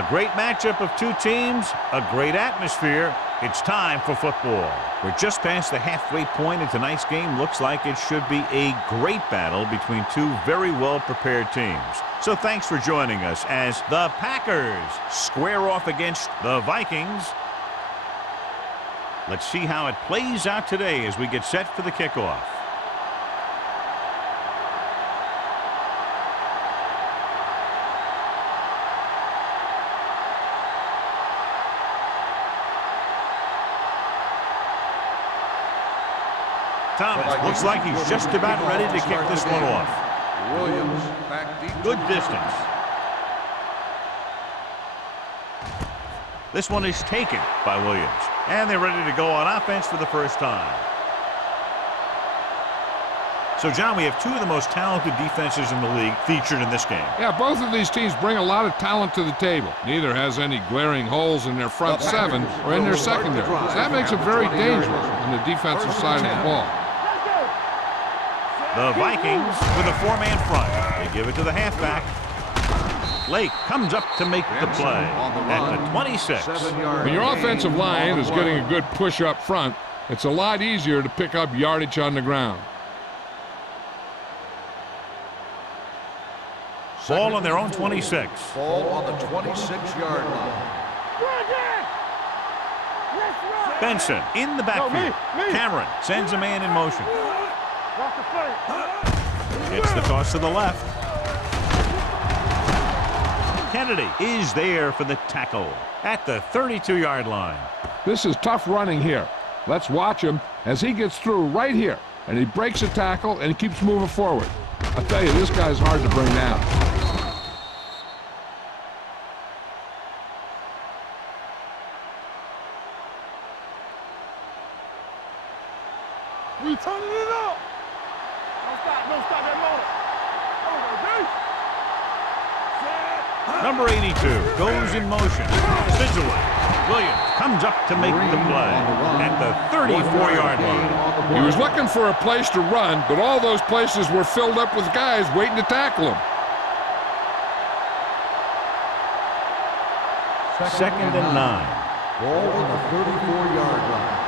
A great matchup of two teams, a great atmosphere. It's time for football. We're just past the halfway point, and tonight's game looks like it should be a great battle between two very well-prepared teams. So thanks for joining us as the Packers square off against the Vikings. Let's see how it plays out today as we get set for the kickoff. Thomas looks like he's just about ready to kick this one off. Williams back deep. Good distance. This one is taken by Williams. And they're ready to go on offense for the first time. So, John, we have two of the most talented defenses in the league featured in this game. Yeah, both of these teams bring a lot of talent to the table. Neither has any glaring holes in their front seven or in their secondary. So that makes it very dangerous on the defensive side of the ball. The Vikings with a four-man front. They give it to the halfback. Lake comes up to make the play at the 26. When your offensive line is getting a good push up front, it's a lot easier to pick up yardage on the ground. Ball on their own 26. Ball on the 26-yard line. Benson in the backfield. Cameron sends a man in motion. It's the toss to the left. Kennedy is there for the tackle at the 32-yard line. This is tough running here. Let's watch him as he gets through right here, and he breaks a tackle and keeps moving forward. I tell you, this guy's hard to bring down. We turning it up. Don't stop that motor. Number 82 goes in motion. Sidgwick. Williams comes up to make the play at the 34-yard line. He was looking for a place to run, but all those places were filled up with guys waiting to tackle him. Second and 9. Ball on the 34-yard line.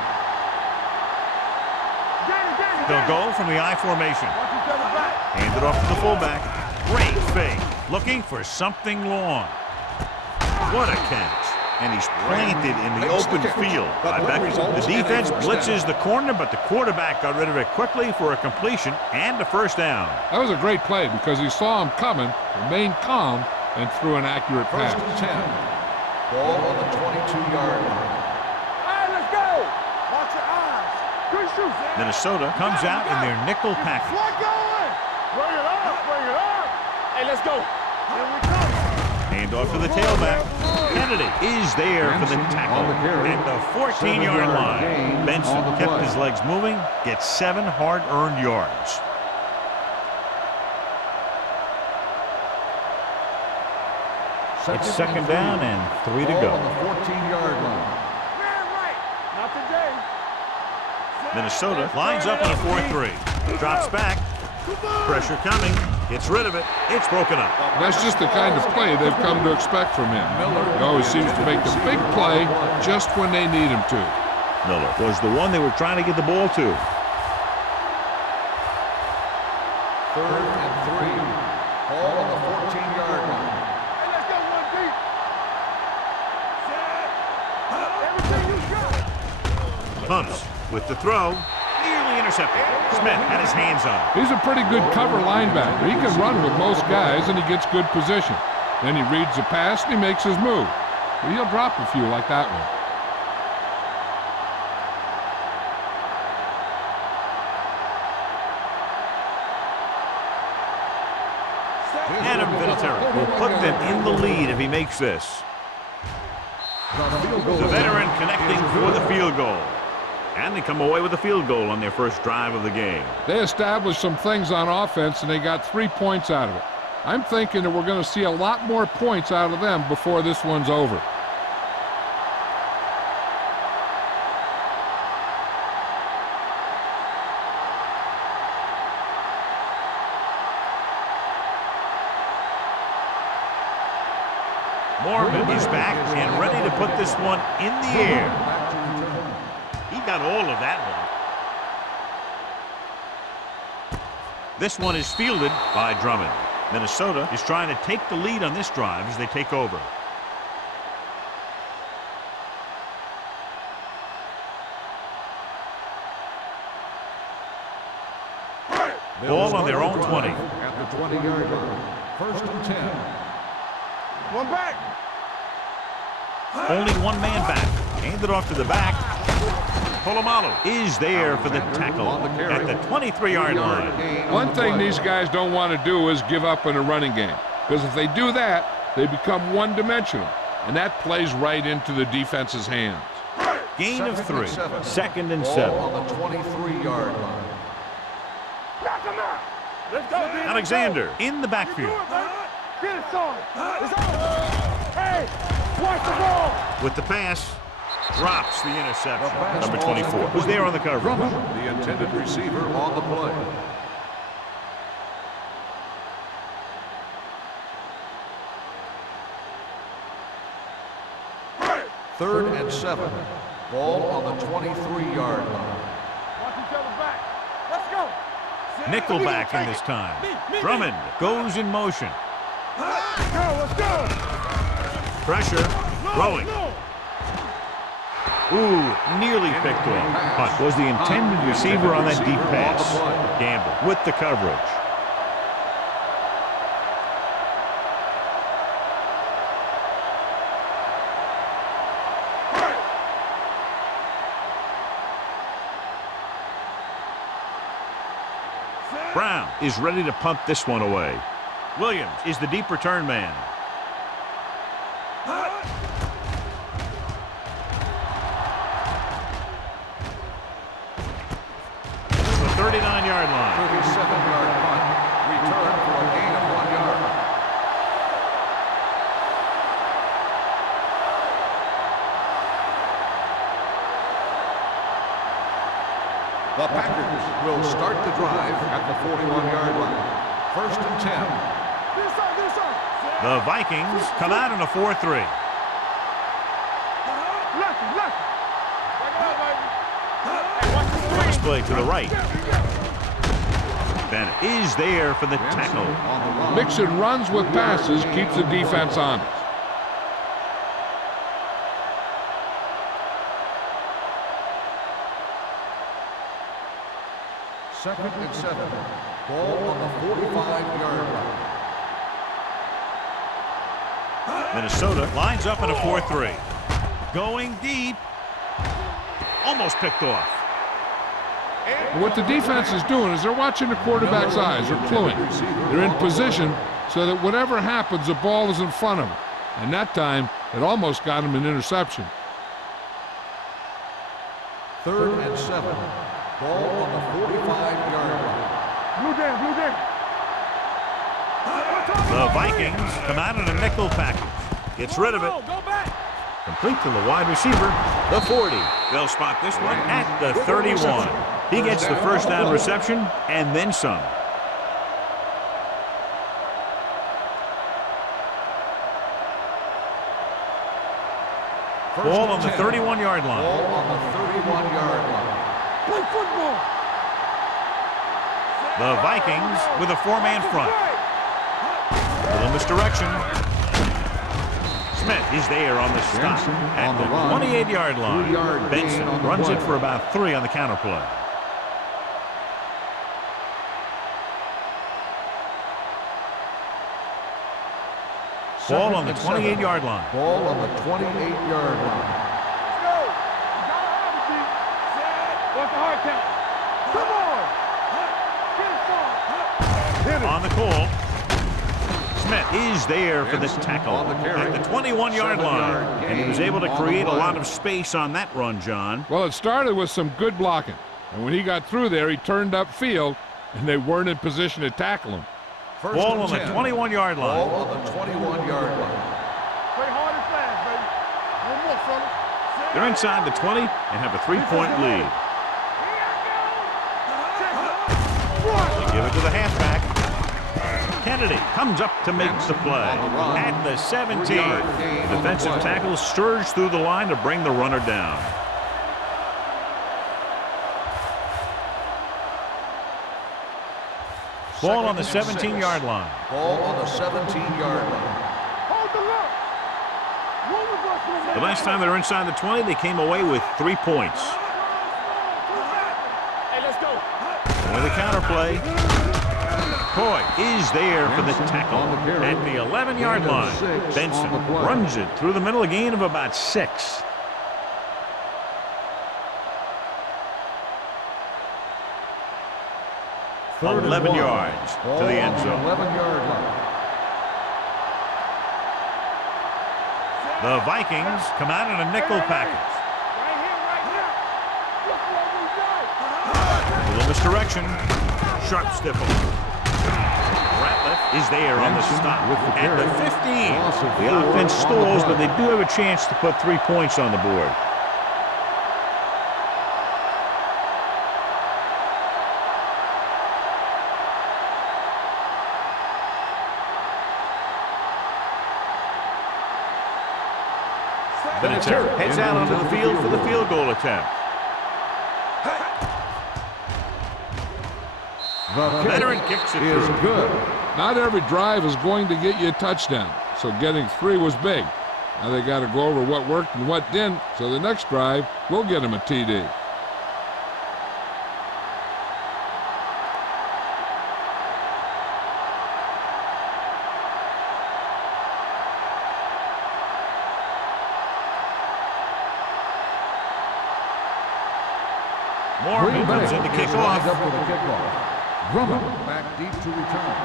They'll go from the I formation. Hand it off to the fullback. Great fake. Looking for something long. What a catch. And he's planted in the open field. I bet the defense blitzes the corner, but the quarterback got rid of it quickly for a completion and a first down. That was a great play because he saw him coming, remained calm, and threw an accurate pass. First and 10. Ball on the 22-yard line. Minnesota comes out in their nickel package. Bring it up. Hey, let's go. Here we come. Hand off to the tailback. Kennedy is there for the tackle at the 14-yard line. Benson kept his legs moving, gets 7 hard-earned yards. It's second down and 3 to go. On the 14-yard line. Not today. Minnesota lines up on a 4-3. Drops back. Pressure coming. Gets rid of it. It's broken up. That's just the kind of play they've come to expect from him. He always seems to make the big play just when they need him to. Miller was the one they were trying to get the ball to. Third and 3. Ball on the 14-yard line. Hey, let's go one deep. Everything you got. Hunts with the throw. Nearly intercepted. Smith had his hands on it. He's a pretty good cover linebacker. He can run with most guys, and he gets good position. Then he reads the pass, and he makes his move. But he'll drop a few like that one. Adam Vinatieri will put them in the lead if he makes this. The veteran connecting for the field goal. And they come away with a field goal on their first drive of the game. They established some things on offense, and they got 3 points out of it. I'm thinking that we're going to see a lot more points out of them before this one's over. Morgan is back and ready to put this one in the air. He got all of that one. This one is fielded by Drummond. Minnesota is trying to take the lead on this drive as they take over. Ball on their own 20. At the 20-yard line. First and 10. One back. Only one man back. Hand it off to the back. Polamalu is there for the tackle at the 23-yard line. One thing these guys don't want to do is give up in a running game, because if they do that, they become one-dimensional, and that plays right into the defense's hands. Gain of 3. Second and Ball 7. on the 23-yard line. Knock him out. Let's go, D. Alexander in the backfield. Get it started. It's over. Hey, watch the ball. With the pass, drops the interception. pass Number ball 24. Who's there on the coverage? Drummond, the intended receiver on the play. Third and 7. Ball on the 23-yard line. Watch each other back. Let's go. Nickelback in this time. Drummond goes in motion. Let's go. Pressure. Throwing. Ooh, nearly picked off. But was the intended receiver on that deep pass. Gamble with the coverage. Brown is ready to punt this one away. Williams is the deep return man. The 39-yard line. 37-yard punt. Return for a gain of 1 yard. The Packers will start the drive at the 41-yard line. First and 10. The Vikings come out in a 4-3. Cross play to the right. Bennett is there for the tackle. Mixing runs with passes keeps the defense honest. Second and 7. Ball on the 45-yard line. Minnesota lines up in a 4-3. Going deep. Almost picked off. What the defense is doing is they're watching the quarterback's eyes. They're cluing. They're in position so that whatever happens, the ball is in front of them. And that time, it almost got him an interception. Third and 7. Ball on the 45-yard line. Blue game. The Vikings come out in a nickel package. Gets rid of it. Go back. Complete to the wide receiver, the 40. They'll spot this one at the 31. He gets the first down reception and then some. Ball on the 31-yard line. Ball on the 31-yard line. Play football. The Vikings with a 4-man front. Little misdirection. Smith is there on the stop at the 28-yard line. Benson runs it for about 3 on the counter play. Ball on the 28-yard line. Ball on the 28-yard line. Let's go. You got to have it, G. What's the hard count? Come on. Get it far. On the call. Smith is there for the tackle at the 21-yard line. And he was able to create a lot of space on that run, John. Well, it started with some good blocking. And when he got through there, he turned upfield, and they weren't in position to tackle him. Ball on the 21-yard line. Ball on the 21-yard line. Play hard and fast, baby. One more, fellas. They're inside the 20 and have a 3-point lead. They give it to the halfback. Kennedy comes up to make the play. At the 17, defensive tackle surged through the line to bring the runner down. Ball on the 17-yard line. Ball on the 17-yard line. The last time they were inside the 20, they came away with 3 points. Hey, let's go. With a counter play, Coy is there for the tackle at the 11-yard line. Benson runs it through the middle, a gain of about 6. Third 11 yards to the end zone. 11-yard line. The Vikings come out in a nickel package. Right here, right now. Look what we done. A little misdirection. Sharp stifle. Ratliff is there on the stop at the 15. The offense stalls, but they do have a chance to put 3 points on the board. Vinatieri heads out onto the field for the field goal attempt. The veteran kicks it through. Good. Not every drive is going to get you a touchdown, so getting 3 was big. Now they got to go over what worked and what didn't, so the next drive will get them a TD. More movements in the kickoff. Up with a kickoff. Drummond back deep to return.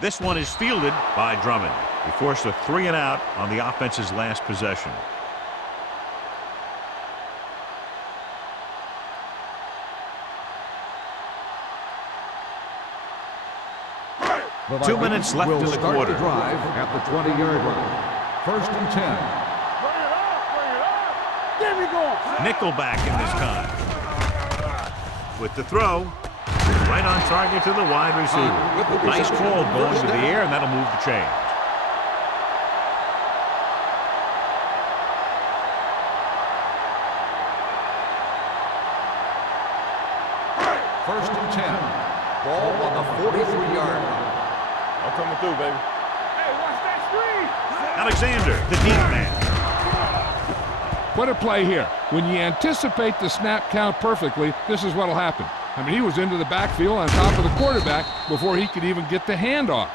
This one is fielded by Drummond. He forced a 3 and out on the offense's last possession. The 2 minutes left in the quarter. Drive at the 20-yard line. First and 10. Bring it up, bring it up. There we go. Nickelback in this time. With the throw, right on target to the wide receiver. Nice call going to the air, and that'll move the chains. First and 10. Ball on the 43-yard line. I'm coming through, baby. Hey, watch that screen. Alexander, the deep man. What a play here. When you anticipate the snap count perfectly, this is what will happen. I mean, he was into the backfield on top of the quarterback before he could even get the handoff.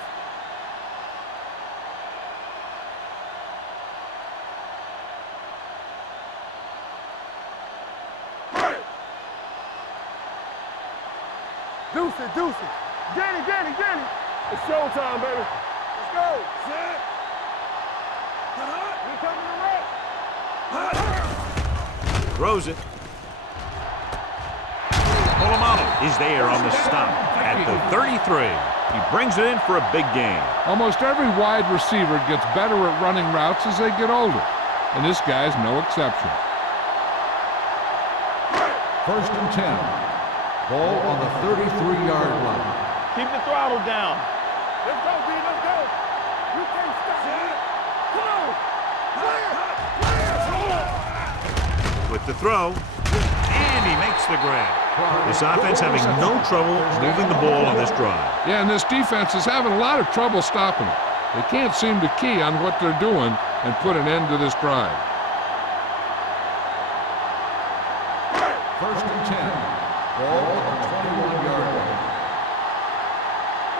Deucey. Danny. It's showtime, baby. Let's go. Set. We coming to wreck. Throws it. Polamalu is there on the stop at the 33. He brings it in for a big gain. Almost every wide receiver gets better at running routes as they get older, and this guy's no exception. First and 10. Ball on the 33-yard line. Keep the throttle down. Let's go, B. Let's go. You can't stop. Come on. With the throw, and he makes the grab. This offense having no trouble moving the ball on this drive. Yeah, and this defense is having a lot of trouble stopping them. They can't seem to key on what they're doing and put an end to this drive. First and 10. Ball on the 21-yard line.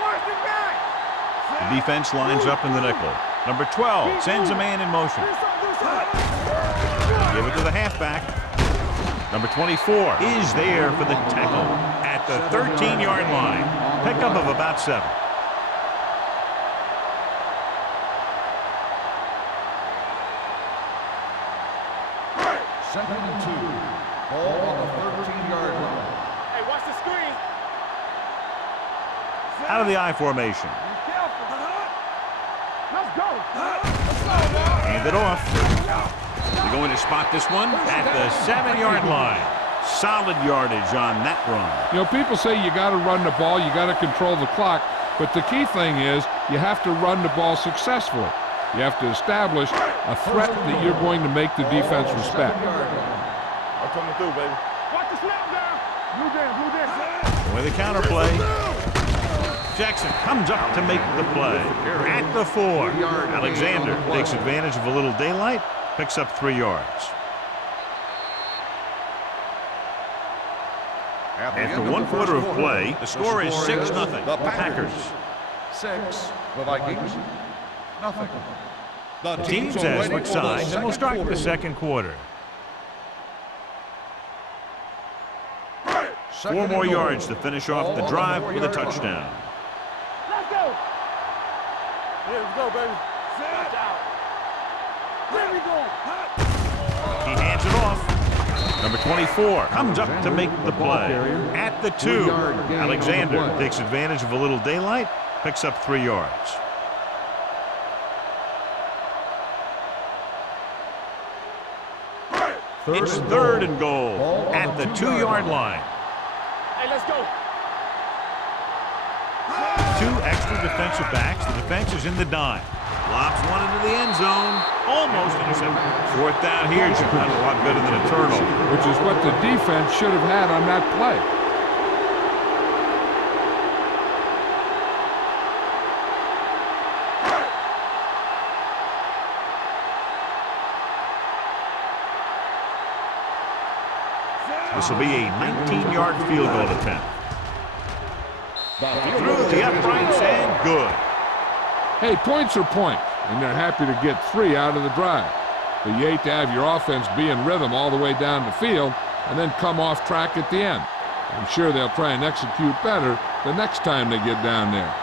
Watch it back. The defense lines up in the nickel. Number 12 sends a man in motion. Give it to the halfback. Number 24 is there for the tackle at the 13-yard line. Pickup of about 7. Second and 2. Ball on the 13-yard line. Hey, watch the screen. Out of the I formation. Be careful. Let's go. Let's go, man. Hand it off. They're going to spot this one at the 7-yard line. Solid yardage on that run. You know, people say you got to run the ball, you got to control the clock, but the key thing is you have to run the ball successfully. You have to establish a threat that you're going to make the defense respect. I'm coming through, baby. Watch the snap down. Blue down. With the counter play. Jackson comes up to make the play. At the 4. Alexander takes advantage of a little daylight, picks up 3 yards. After 1 quarter of play, the score is 6-0. The Packers. 6. The Vikings. Nothing. The Teams as switch sides, and we'll start the second quarter. 4 more yards to finish off the drive with a touchdown. Let's go. Here we go, baby. Watch out. Where we going? He hands it off. Number 24 comes up to make the play. At the 2, Alexander takes advantage of a little daylight, picks up 3 yards. It's 3rd and goal at the 2-yard line. Hey, let's go. 2 extra defensive backs. The defense is in the dime. Lobs one into the end zone. Almost intercepted. 4th down here, Jim. That's a lot better than a turnover. Which is what the defense should have had on that play. This will be a 19-yard field goal attempt. Through the uprights and good. Hey, points are points, and they're happy to get 3 out of the drive. But you hate to have your offense be in rhythm all the way down the field and then come off track at the end. I'm sure they'll try and execute better the next time they get down there.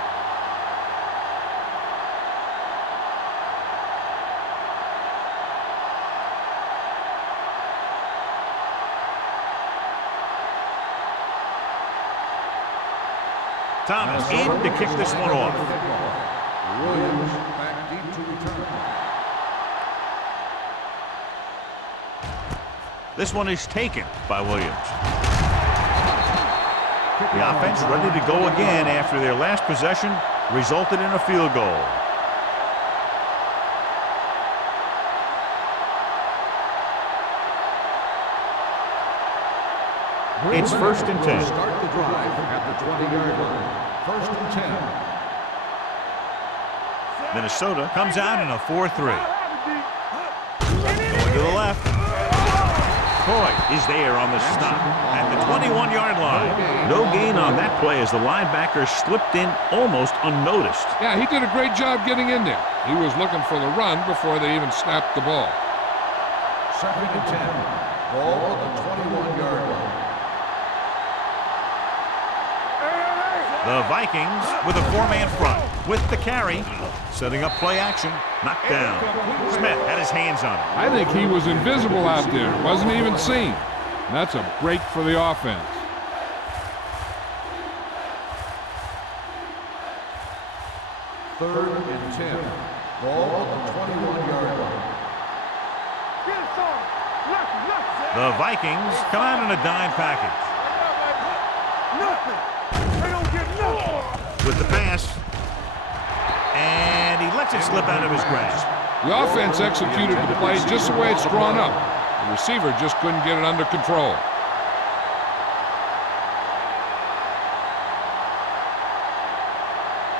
Thomas in to kick this one off. Williams back deep to return. This one is taken by Williams. The offense ready to go again after their last possession resulted in a field goal. It's 1st and 10. Start the drive at the 20-yard line. 1st and 10. Minnesota comes out in a 4-3. Going to the left. Coy is there on the stop at the 21-yard line. No gain on that play as the linebacker slipped in almost unnoticed. Yeah, he did a great job getting in there. He was looking for the run before they even snapped the ball. 2nd and 10. Ball at the 21-yard line. The Vikings with a 4-man front with the carry, setting up play action, knocked down. Smith had his hands on it. I think he was invisible out there, wasn't even seen. And that's a break for the offense. Third and 10. Ball at the 21-yard line. The Vikings come out in a dime package. With the pass, and he lets it slip out of his grasp. The offense executed the play just the way it's drawn up. The receiver just couldn't get it under control.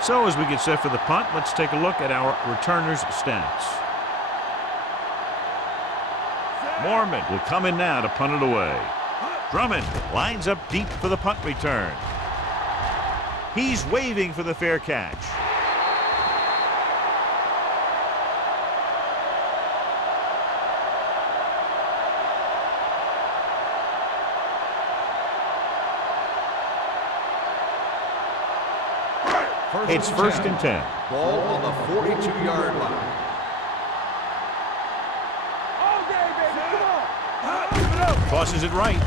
So as we get set for the punt, let's take a look at our returners' stats. Mormon will come in now to punt it away. Drummond lines up deep for the punt return. He's waving for the fair catch. It's 1st and 10. Ball on the 42-yard line. Tosses it right.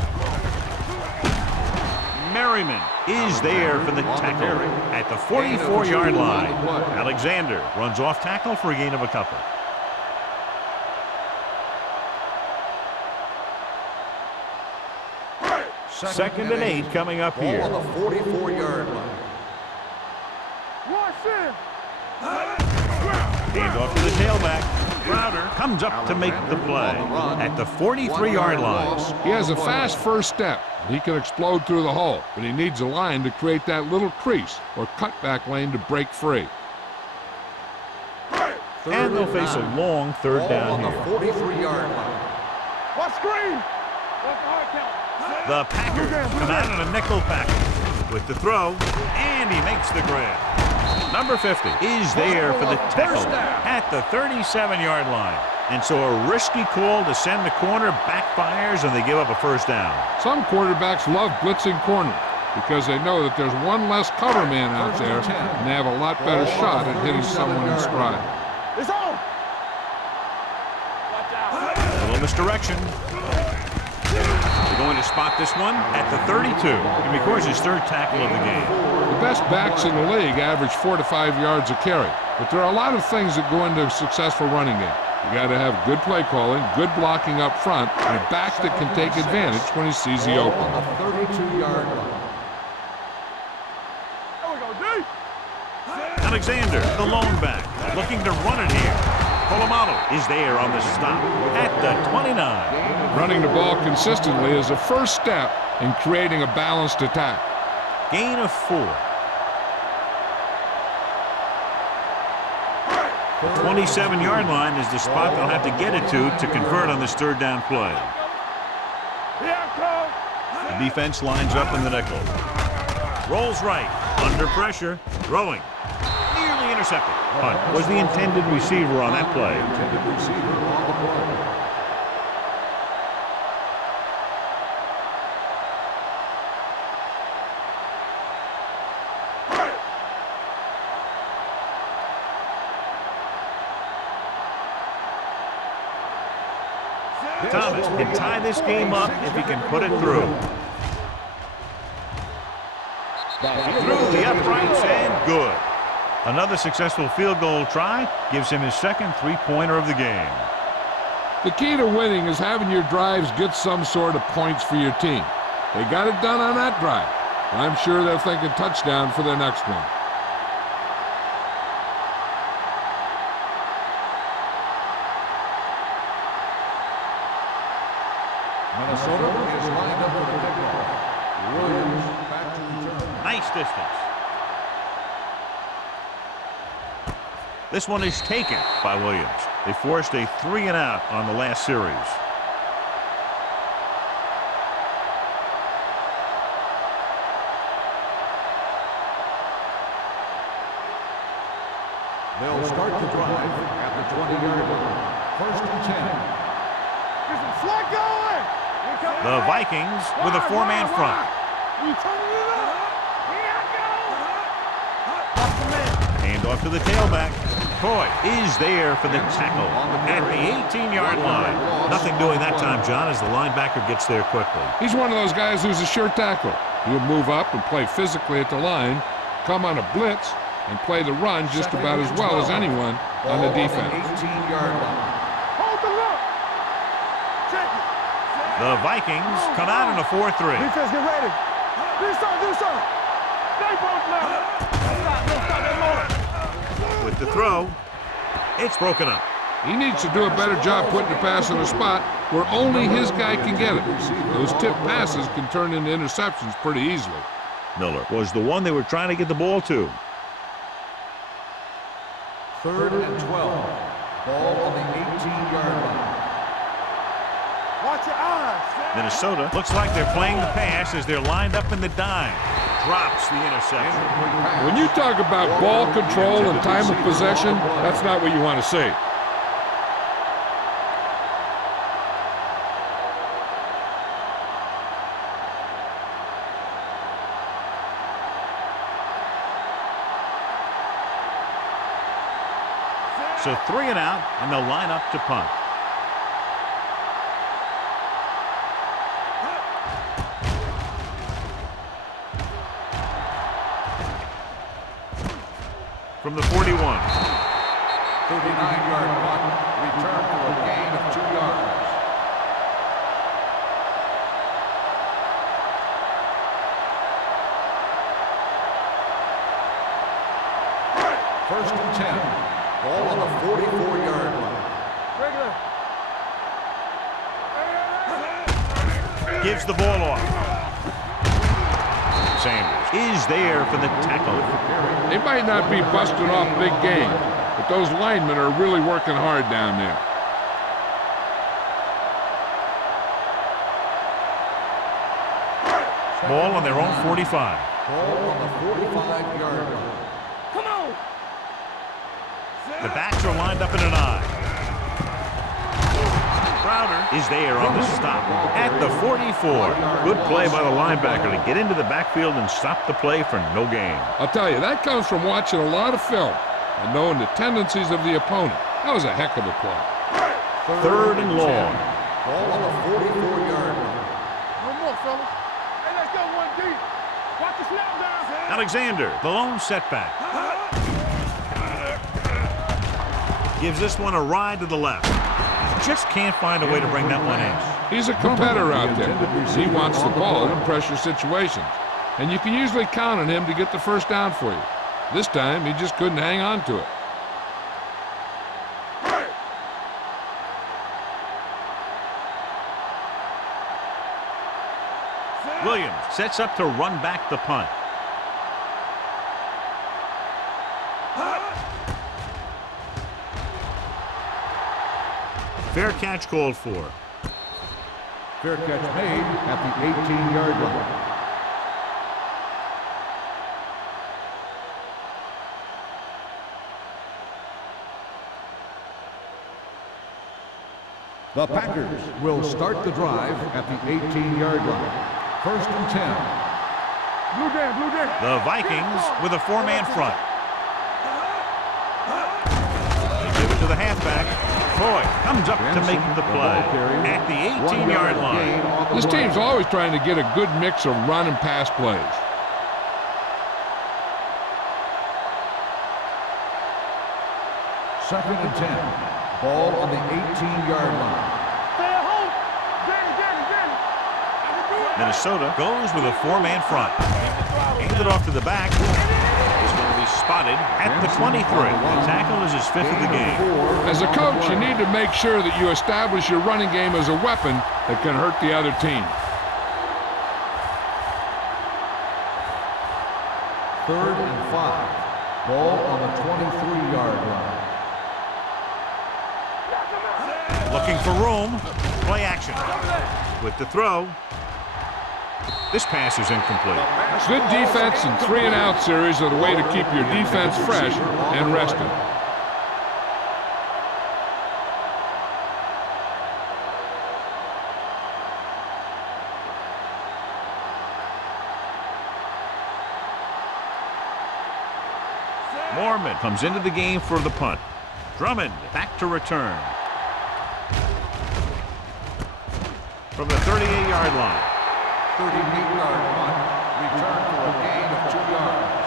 Merriman is there for the tackle at the 44-yard line. Alexander runs off tackle for a gain of a couple. 2nd and 8 coming up Ball here. on the 44-yard line. Hand off to the tailback. Crowder comes up to make the play at the 43-yard line. He has a fast first step. He can explode through the hole, but he needs a line to create that little crease or cutback lane to break free. And they'll face a long 3rd down Ball here. on the 43-yard line. What screen? The Packers come out in a nickel package with the throw, and he makes the grab. Number 50 is there for the tackle at the 37-yard line. And so a risky call to send the corner backfires, and they give up a 1st down. Some quarterbacks love blitzing corners because they know that there's one less cover man out there, and they have a lot better shot at hitting someone in stride. It's on. Watch out. A little misdirection. They're going to spot this one at the 32. And records his 3rd tackle of the game. The best backs in the league average 4 to 5 yards a carry, but there are a lot of things that go into a successful running game. You got to have good play calling, good blocking up front, and a back that can take advantage when he sees the open. On the 32-yard line. There we go, D. Alexander, the lone back, looking to run it here. Polamalu is there on the stop at the 29. Running the ball consistently is the first step in creating a balanced attack. Gain of 4. The 27-yard line is the spot they'll have to get it to convert on this 3rd down play. Here I come. The defense lines up in the nickel. Rolls right, under pressure, throwing. Nearly intercepted. Hunt was the intended receiver on that play. Intended receiver on the play. Thomas can tie this game up if he can put it through. Through the uprights and good. Another successful field goal try gives him his 2nd 3-pointer of the game. The key to winning is having your drives get some sort of points for your team. They got it done on that drive. I'm sure they're thinking touchdown for their next one. Minnesota is lined up for the kickoff. Williams back to return. Nice distance. This one is taken by Williams. They forced a 3-and-out on the last series. They'll start the drive at the 20-yard line. 1st and 10. Get some slack going. The Vikings with a 4-man front. You turning it up. Here I go. Hand off to the tailback. Coy is there for the tackle at the 18-yard line. Nothing doing that time, John, as the linebacker gets there quickly. He's one of those guys who's a sure tackler. He'll move up and play physically at the line, come on a blitz, and play the run just about as well as anyone on the defense. 18-yard line. Hold the look. Check it. The Vikings come out in a 4-3. Defense, get ready. Do something. Stay both now. Stop that motor. With the throw, it's broken up. He needs to do a better job putting the pass in a spot where only his guy can get it. Those tip passes can turn into interceptions pretty easily. Miller was the one they were trying to get the ball to. 3rd and 12. Ball on the 18-yard line. Watch your eyes. Minnesota looks like they're playing the pass as they're lined up in the dime. Drops the interception. When you talk about ball control and time of possession, that's not what you want to see. So 3-and-out, and they'll line up to punt. From the 41. 39-yard punt. Return for a gain of 2 yards. First and 10. Ball on the 44-yard line. Regular. Gives the ball off. Sanders is there for the tackle. They might not be busting off big game, but those linemen are really working hard down there. Ball on their own 45. Ball on the 45-yard line. Come on. The backs are lined up in an I. Crowder is there on the stop at the 44. Good play by the linebacker to get into the backfield and stop the play for no gain. I'll tell you, that comes from watching a lot of film and knowing the tendencies of the opponent. That was a heck of a play. Third and long. Ball on the 44-yard line. No more, fellas. Hey, let's go one deep. Watch the snap down. Alexander, the lone setback. Gives this one a ride to the left. Just can't find a way to bring that one in. He's a competitor out there. He wants the ball in pressure situations. And you can usually count on him to get the first down for you. This time, he just couldn't hang on to it. Williams sets up to run back the punt. Fair catch called for. Fair catch made at the 18-yard line. The Packers will start the drive at the 18-yard line. First and 10. Blue Dan, blue Dan. The Vikings with a four-man front. They give it to the halfback. Boy, comes up to make the play at the 18-yard line. This team's always trying to get a good mix of run and pass plays. Second and 10. Ball on the 18-yard line. Stay at home. Danny. I can do it. Minnesota goes with a four-man front. Handed off to the back. Is going to be spotted at the 23. The tackle is his fifth of the game. As a coach, you need to make sure that you establish your running game as a weapon that can hurt the other team. Third and 5. Ball on the 23-yard line. Looking for room. Play action. With the throw. This pass is incomplete. Good defense and 3-and-out series are the way to keep your defense fresh and rested. Mormon comes into the game for the punt. Drummond back to return. From the 38-yard line. 38-yard punt. Return for a gain of 2 yards.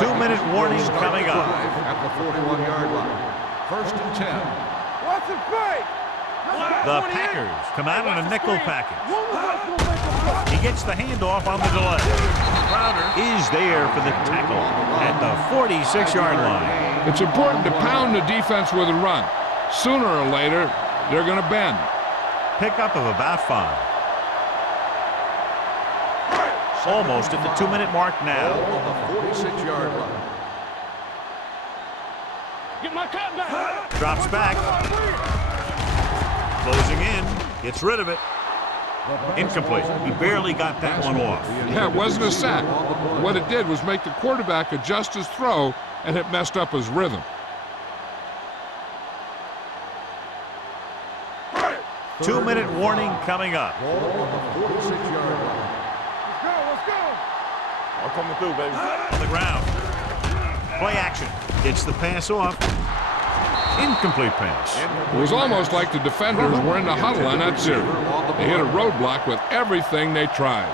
Two-minute warning coming up. At the 41-yard line. First and 10. Watch it play. The Packers come out in a nickel package. He gets the handoff on the delay. Crowder is there for the tackle at the 46-yard line. It's important to pound the defense with a run. Sooner or later, they're going to bend. Pickup of about 5. Almost at the 2-minute mark now. On the 46-yard line. Get my cut back. Drops back. Closing in. Gets rid of it. Incomplete. He barely got that one off. Yeah, it wasn't a sack. What it did was make the quarterback adjust his throw, and it messed up his rhythm. Two-minute warning coming up. Ball on the 46-yard line. Let's go. I'm coming through, baby. On the ground. Play action. Gets the pass off. Incomplete pass. It was almost like the defenders were in the huddle on that series. They hit a roadblock with everything they tried.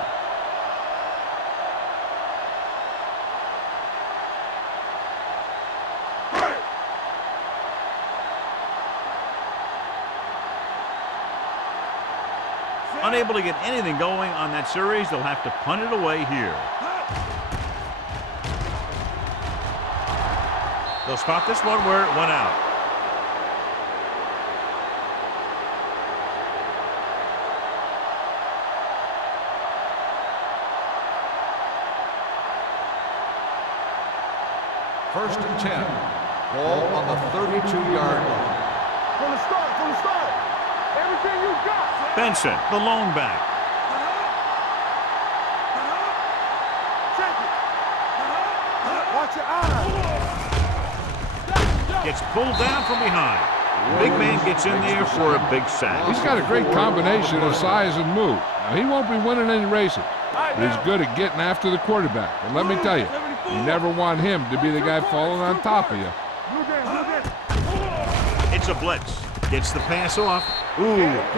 Unable to get anything going on that series, they'll have to punt it away here. They'll spot this one where it went out. First and 10. Ball on the 32-yard line. From the start. Everything you got. Benson, the lone back. Check it. Watch your eyes. Gets pulled down from behind. Big man gets in there for a big sack. He's got a great combination of size and move. Now, he won't be winning any races, but he's good at getting after the quarterback. And let me tell you, you never want him to be the guy falling on top of you. It's a blitz. Gets the pass off. Ooh,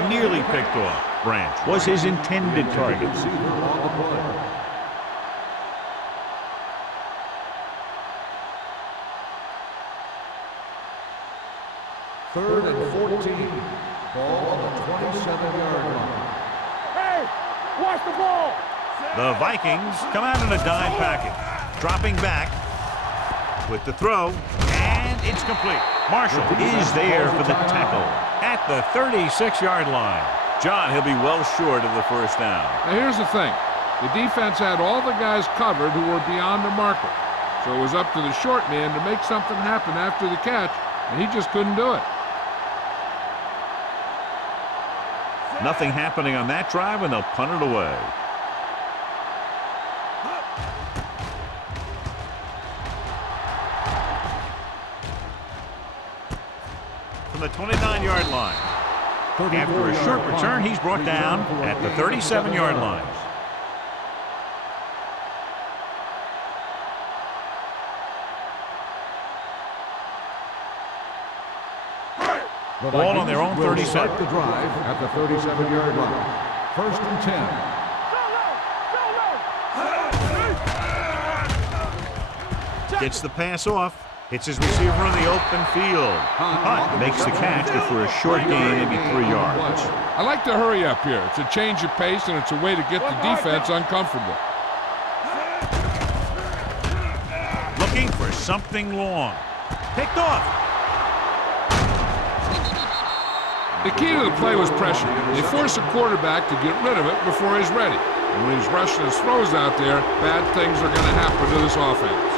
nearly picked off. Branch was his intended target. Third and 14. Ball on the 27-yard line. Hey, watch the ball. The Vikings come out in a dime package. Dropping back with the throw, and it's complete. Marshall is there for the tackle at the 36-yard line. John, he'll be well short of the first down. Now, here's the thing. The defense had all the guys covered who were beyond the marker. So it was up to the short man to make something happen after the catch, and he just couldn't do it. Nothing happening on that drive, and they'll punt it away. From the 29-yard line. After a short return, he's brought down at the 37-yard line. Ball on their own 37. Start the drive at the 37-yard line. First and 10. Gets the pass off. Hits his receiver on the open field. Hunt makes the catch, but for a short gain, maybe 3 yards. I like to hurry up here. It's a change of pace, and it's a way to get the defense uncomfortable. Looking for something long. Picked off. The key to the play was pressure. They force a quarterback to get rid of it before he's ready. And when he's rushing his throws out there, bad things are going to happen to this offense.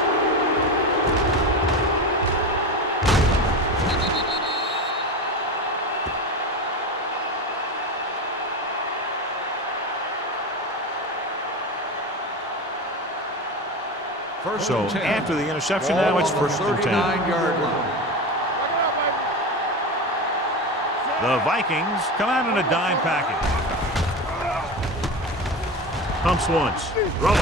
So after the interception, now it's first and 10. 39-yard line. The Vikings come out in a dime package. Pumps once, throwing,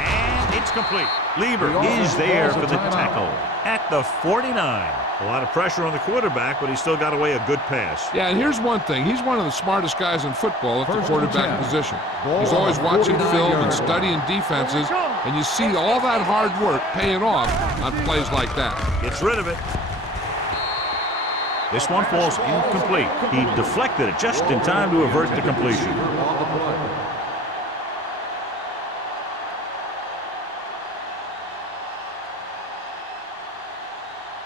and it's complete. Lieber is there for the tackle at the 49. A lot of pressure on the quarterback, but he still got away a good pass. Yeah, and here's one thing. He's one of the smartest guys in football at the quarterback position. He's always watching film and studying defenses, and you see all that hard work paying off on plays like that. Gets rid of it. This one falls incomplete. He deflected it just in time to avert the completion.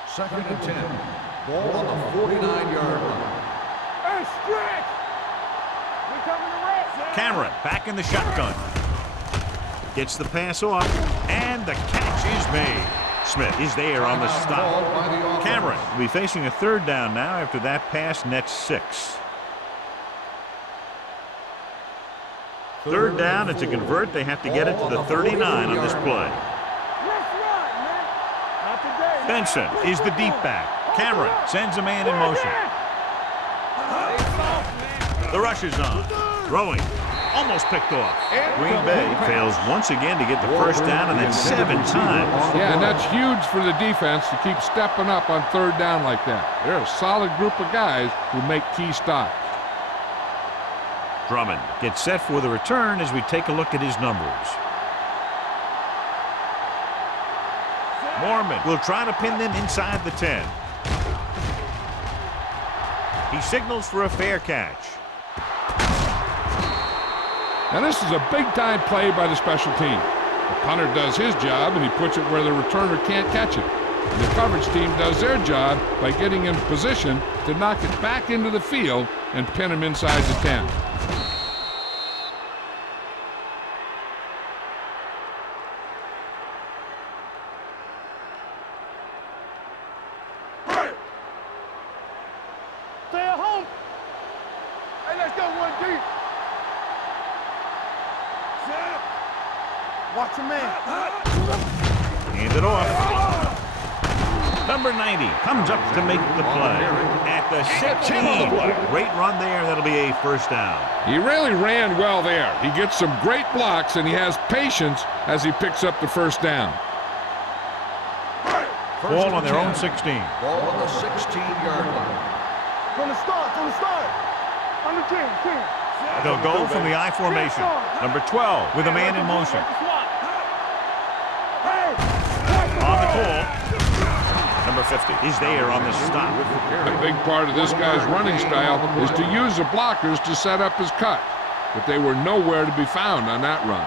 Second and 10. Ball on the 49-yard line. Hey, stretch. We coming to rest. Cameron back in the shotgun. Gets the pass off, and the catch is made. Smith is there on the stop. Cameron will be facing a third down now after that pass nets 6. Third down, and to convert, they have to get it to the 39 on this play. Benson is the deep back. Cameron sends a man in motion. The rush is on. Throwing. Almost picked off. Green Bay fails once again to get the first down, and then 7 times. Yeah, and that's huge for the defense to keep stepping up on third down like that. They're a solid group of guys who make key stops. Drummond gets set for the return as we take a look at his numbers. Mormon will try to pin them inside the 10. He signals for a fair catch. Now this is a big-time play by the special team. The punter does his job, and he puts it where the returner can't catch it. And the coverage team does their job by getting in position to knock it back into the field and pin him inside the 10. Stay at home. Hey, let's go one deep. Watch your man. Hand it off. Number 90 comes up to make the play at the 16. Great run there. That'll be a first down. He really ran well there. He gets some great blocks, and he has patience as he picks up the first down. Ball on their own 16. Ball on the 16-yard line. From the start. On the 10. They'll go from the I formation. Number 12 with a man in motion. On the call. Number 50 is there on the stop. A big part of this guy's running style is to use the blockers to set up his cut, but they were nowhere to be found on that run.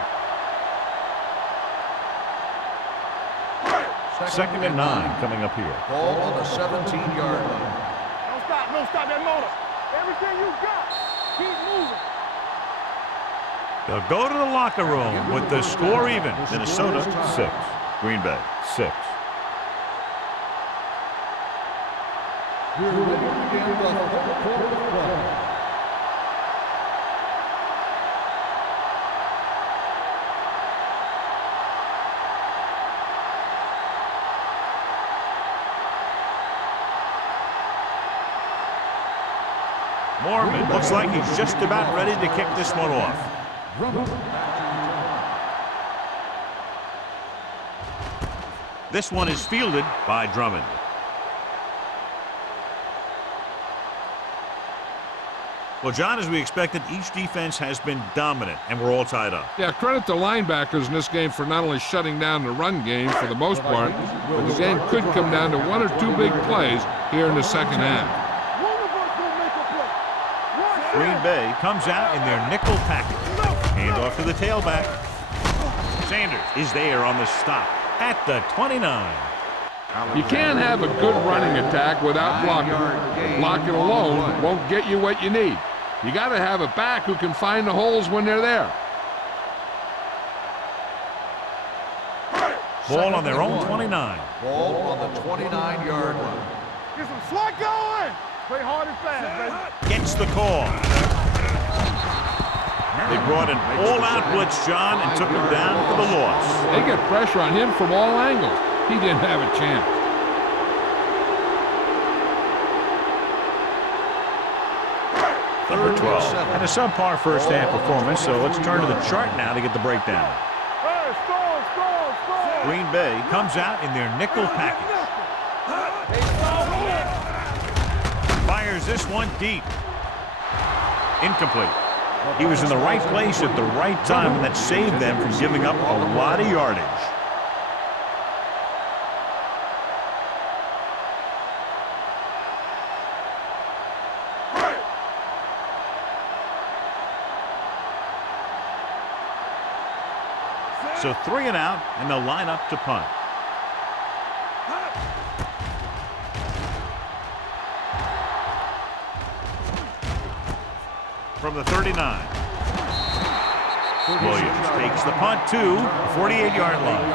Second and 9 coming up here. Ball on the 17-yard line. Don't stop that motor. Everything you got, keep moving. They'll go to the locker room with the score even. Minnesota 6, Green Bay 6. We're ready to begin the fourth quarter of play. Mormon looks like he's just about ready to kick this one off. This one is fielded by Drummond. Well, John, as we expected, each defense has been dominant, and we're all tied up. Yeah, credit the linebackers in this game for not only shutting down the run game for the most part, but the game could come down to one or two big plays here in the second half. Green Bay comes out in their nickel package. Hand off to the tailback. Sanders is there on the stop at the 29. You can't have a good running attack without blocking. Blocking alone won't get you what you need. You got to have a back who can find the holes when they're there. Ball on their own 29. Ball on the 29-yard line. Get some slot going. Play hard and fast, baby. Gets the call. They brought an all-out blitz, John, and took him down for the loss. They get pressure on him from all angles. He didn't have a chance. Number 12 had a subpar first half performance, so let's turn to the chart now to get the breakdown. Hey, score. Green Bay comes out in their nickel package. Fires this one deep. Incomplete. He was in the right place at the right time, and that saved them from giving up a lot of yardage. So 3 and out, and they'll line up to punt. From the 39. Williams takes the punt to the 48-yard line.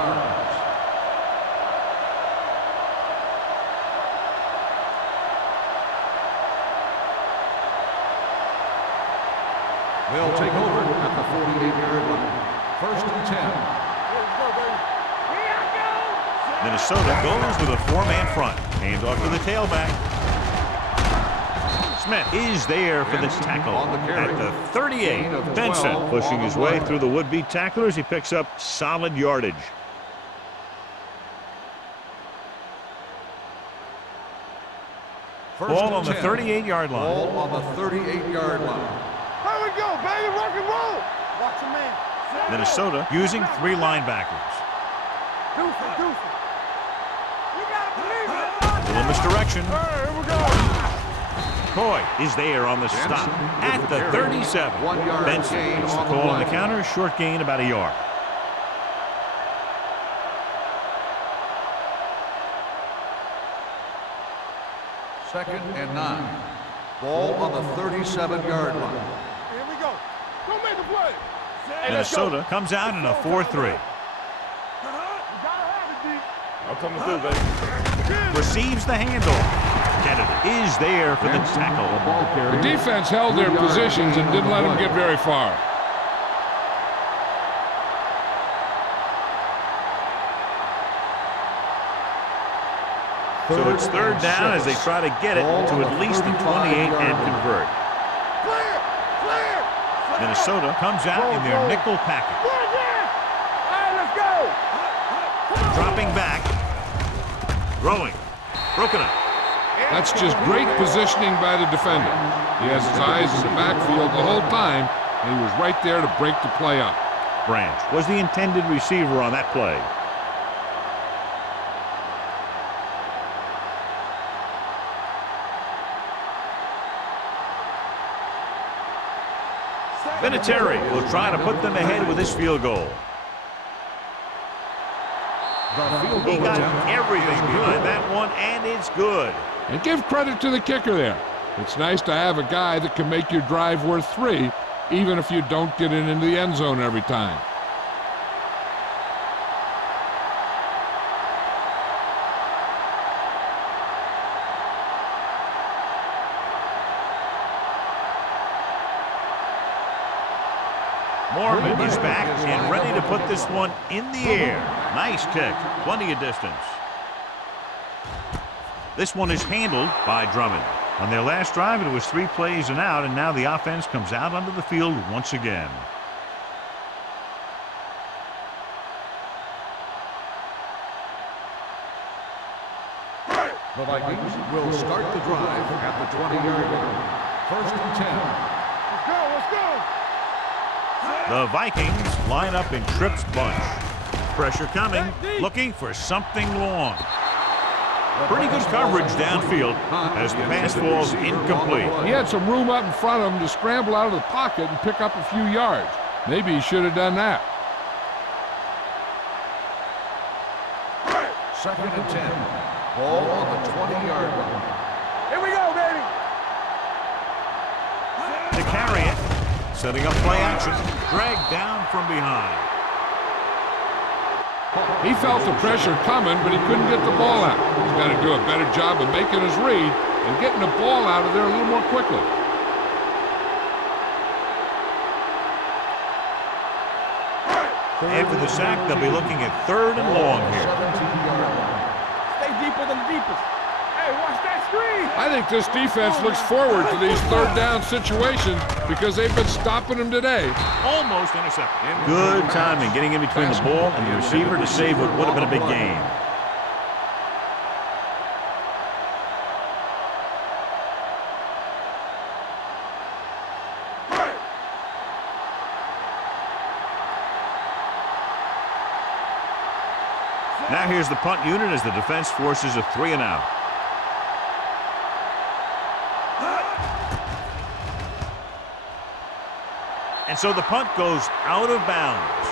They'll take over at the 48-yard line. First and 10. Minnesota goes with a 4-man front. Hand off to the tailback. Smith is there for the tackle at the 38. Benson pushing his way through the would-be tacklers. He picks up solid yardage. Ball on the 38-yard line. Ball on the 38-yard line. Here we go, baby. Rock and roll. Watch your man. Minnesota using 3 linebackers. Deuce. You gotta believe it. Little misdirection. Here we go. Coy is there on the stop at the 37. Benson gets the call on the counter. Short gain, about a yard. Second and 9. Ball on the 37-yard line. Here we go. Don't make a play. Minnesota comes out in a 4-3. You gotta have it, D. I'm coming through, baby. Receives the handoff. Kennedy is there for the tackle. The defense held their positions and didn't let them get very far. So it's third down as they try to get it to at least the 28 and convert. Clear! Clear! Minnesota comes out in their nickel package. All right, let's go! Dropping back. Throwing. Broken up. That's just great positioning by the defender. He has his eyes in the backfield the whole time, and he was right there to break the play up. Branch was the intended receiver on that play. Vinatieri will try to put them ahead with this field goal. He got everything behind that one, and it's good. And give credit to the kicker there. It's nice to have a guy that can make your drive worth 3, even if you don't get it into the end zone every time. Mormon is back and ready to put this one in the air. Nice kick. Plenty of distance. This one is handled by Drummond. On their last drive, it was 3 plays and out, and now the offense comes out onto the field once again. The Vikings will start the drive at the 20-yard line. First and 10. Let's go, let's go! The Vikings line up in Tripp's bunch. Pressure coming, looking for something long. Pretty good coverage downfield as the pass falls incomplete. He had some room up in front of him to scramble out of the pocket and pick up a few yards. Maybe he should have done that. Second and 10. Ball on the 20-yard line. Here we go, baby! To carry it, setting up play action, dragged down from behind. He felt the pressure coming, but he couldn't get the ball out. He's got to do a better job of making his read and getting the ball out of there a little more quickly. After the sack, they'll be looking at third and long here. 17-yard line. Stay deeper than the deepest. Hey, watch that screen! I think this defense looks forward to these third down situations because they've been stopping them today. Almost intercepted. Good timing, getting in between the ball and the receiver to save what would have been a big gain. Now here's the punt unit as the defense forces a 3 and out. And so the punt goes out of bounds.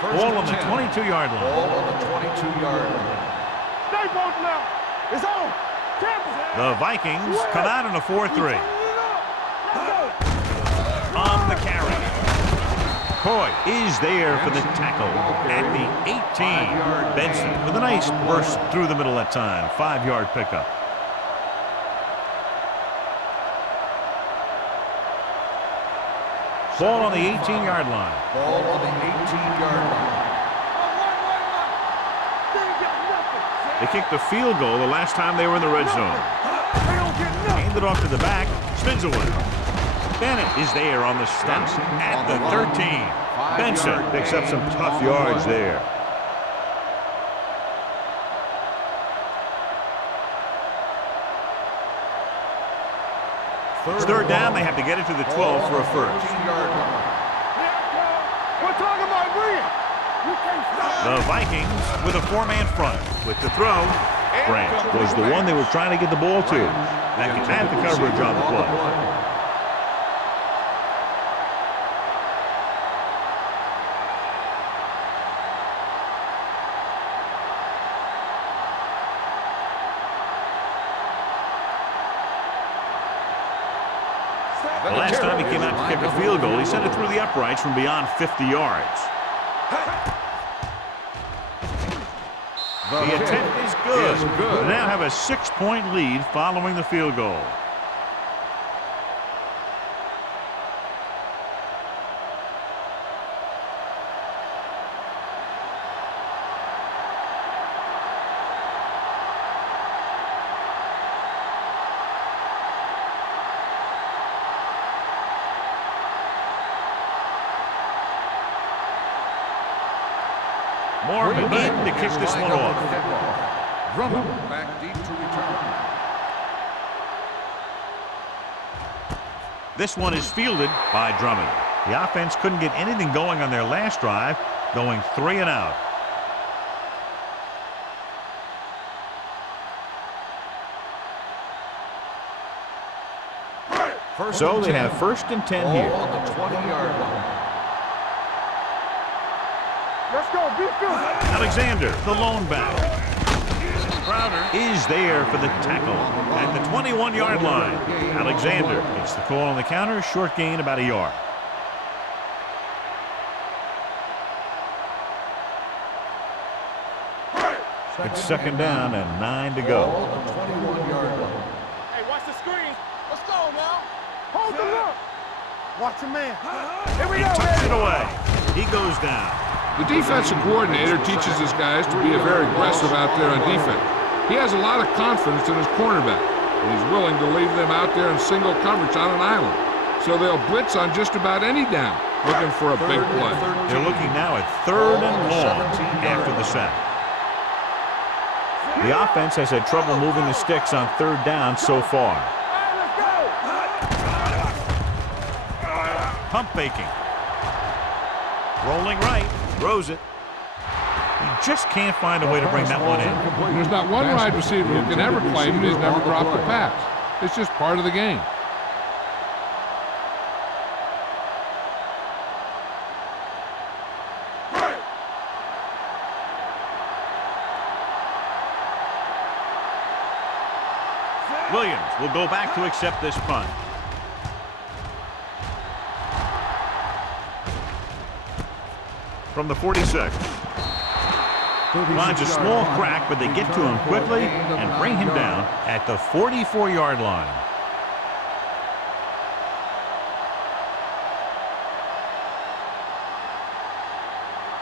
Ball on the 22-yard line. Ball on the 22-yard line. Stay posted now! It's on! Campbell! The Vikings come out in a 4-3. On the carry. Coy is there for the tackle at the 18. Benson with a nice burst through the middle that time. 5-yard pickup. Ball on the 18-yard line. Ball on the 18-yard line. They kicked the field goal the last time they were in the red zone. Handed off to the back. Spins away. Bennett is there on the stop at the 13. Benson picks up some tough yards there. It's third down. They have to get it to the 12 for a first. The Vikings with a four-man front. With the throw, Branch was the one they were trying to get the ball to. That can add the coverage on the play. The last time he came out to kick a field goal, he sent it through the uprights from beyond 50 yards. The attempt is good. They now have a 6-point lead following the field goal. Mormon in to kick this one off. Drummond back deep to return. This one is fielded by Drummond. The offense couldn't get anything going on their last drive, going 3 and out. So they have 1st and 10 here. On the 20-yard line. Let's go, defense. Alexander, the lone back. Crowder is there for the tackle at the 21-yard line. Alexander gets the call on the counter, short gain about a yard. It's 2nd down and 9 to go. On the 21-yard line. Hey, watch the screen. Let's go now. Hold the look. Watch your man. Here we He go, tucks it baby. away. He goes down. The defensive coordinator teaches his guys to be very aggressive out there on defense. He has a lot of confidence in his cornerback, and he's willing to leave them out there in single coverage on an island. So they'll blitz on just about any down, looking for a big play. They're looking now at 3rd and long after the sack. The offense has had trouble moving the sticks on 3rd down so far. Pump faking. Rolling right. Throws it. He just can't find a way to bring that one in. There's not one wide receiver who can ever claim he's never dropped a pass. It's just part of the game. Williams will go back to accept this punt. From the 46. Finds a small crack, but they get to him quickly and bring him down at the 44-yard line.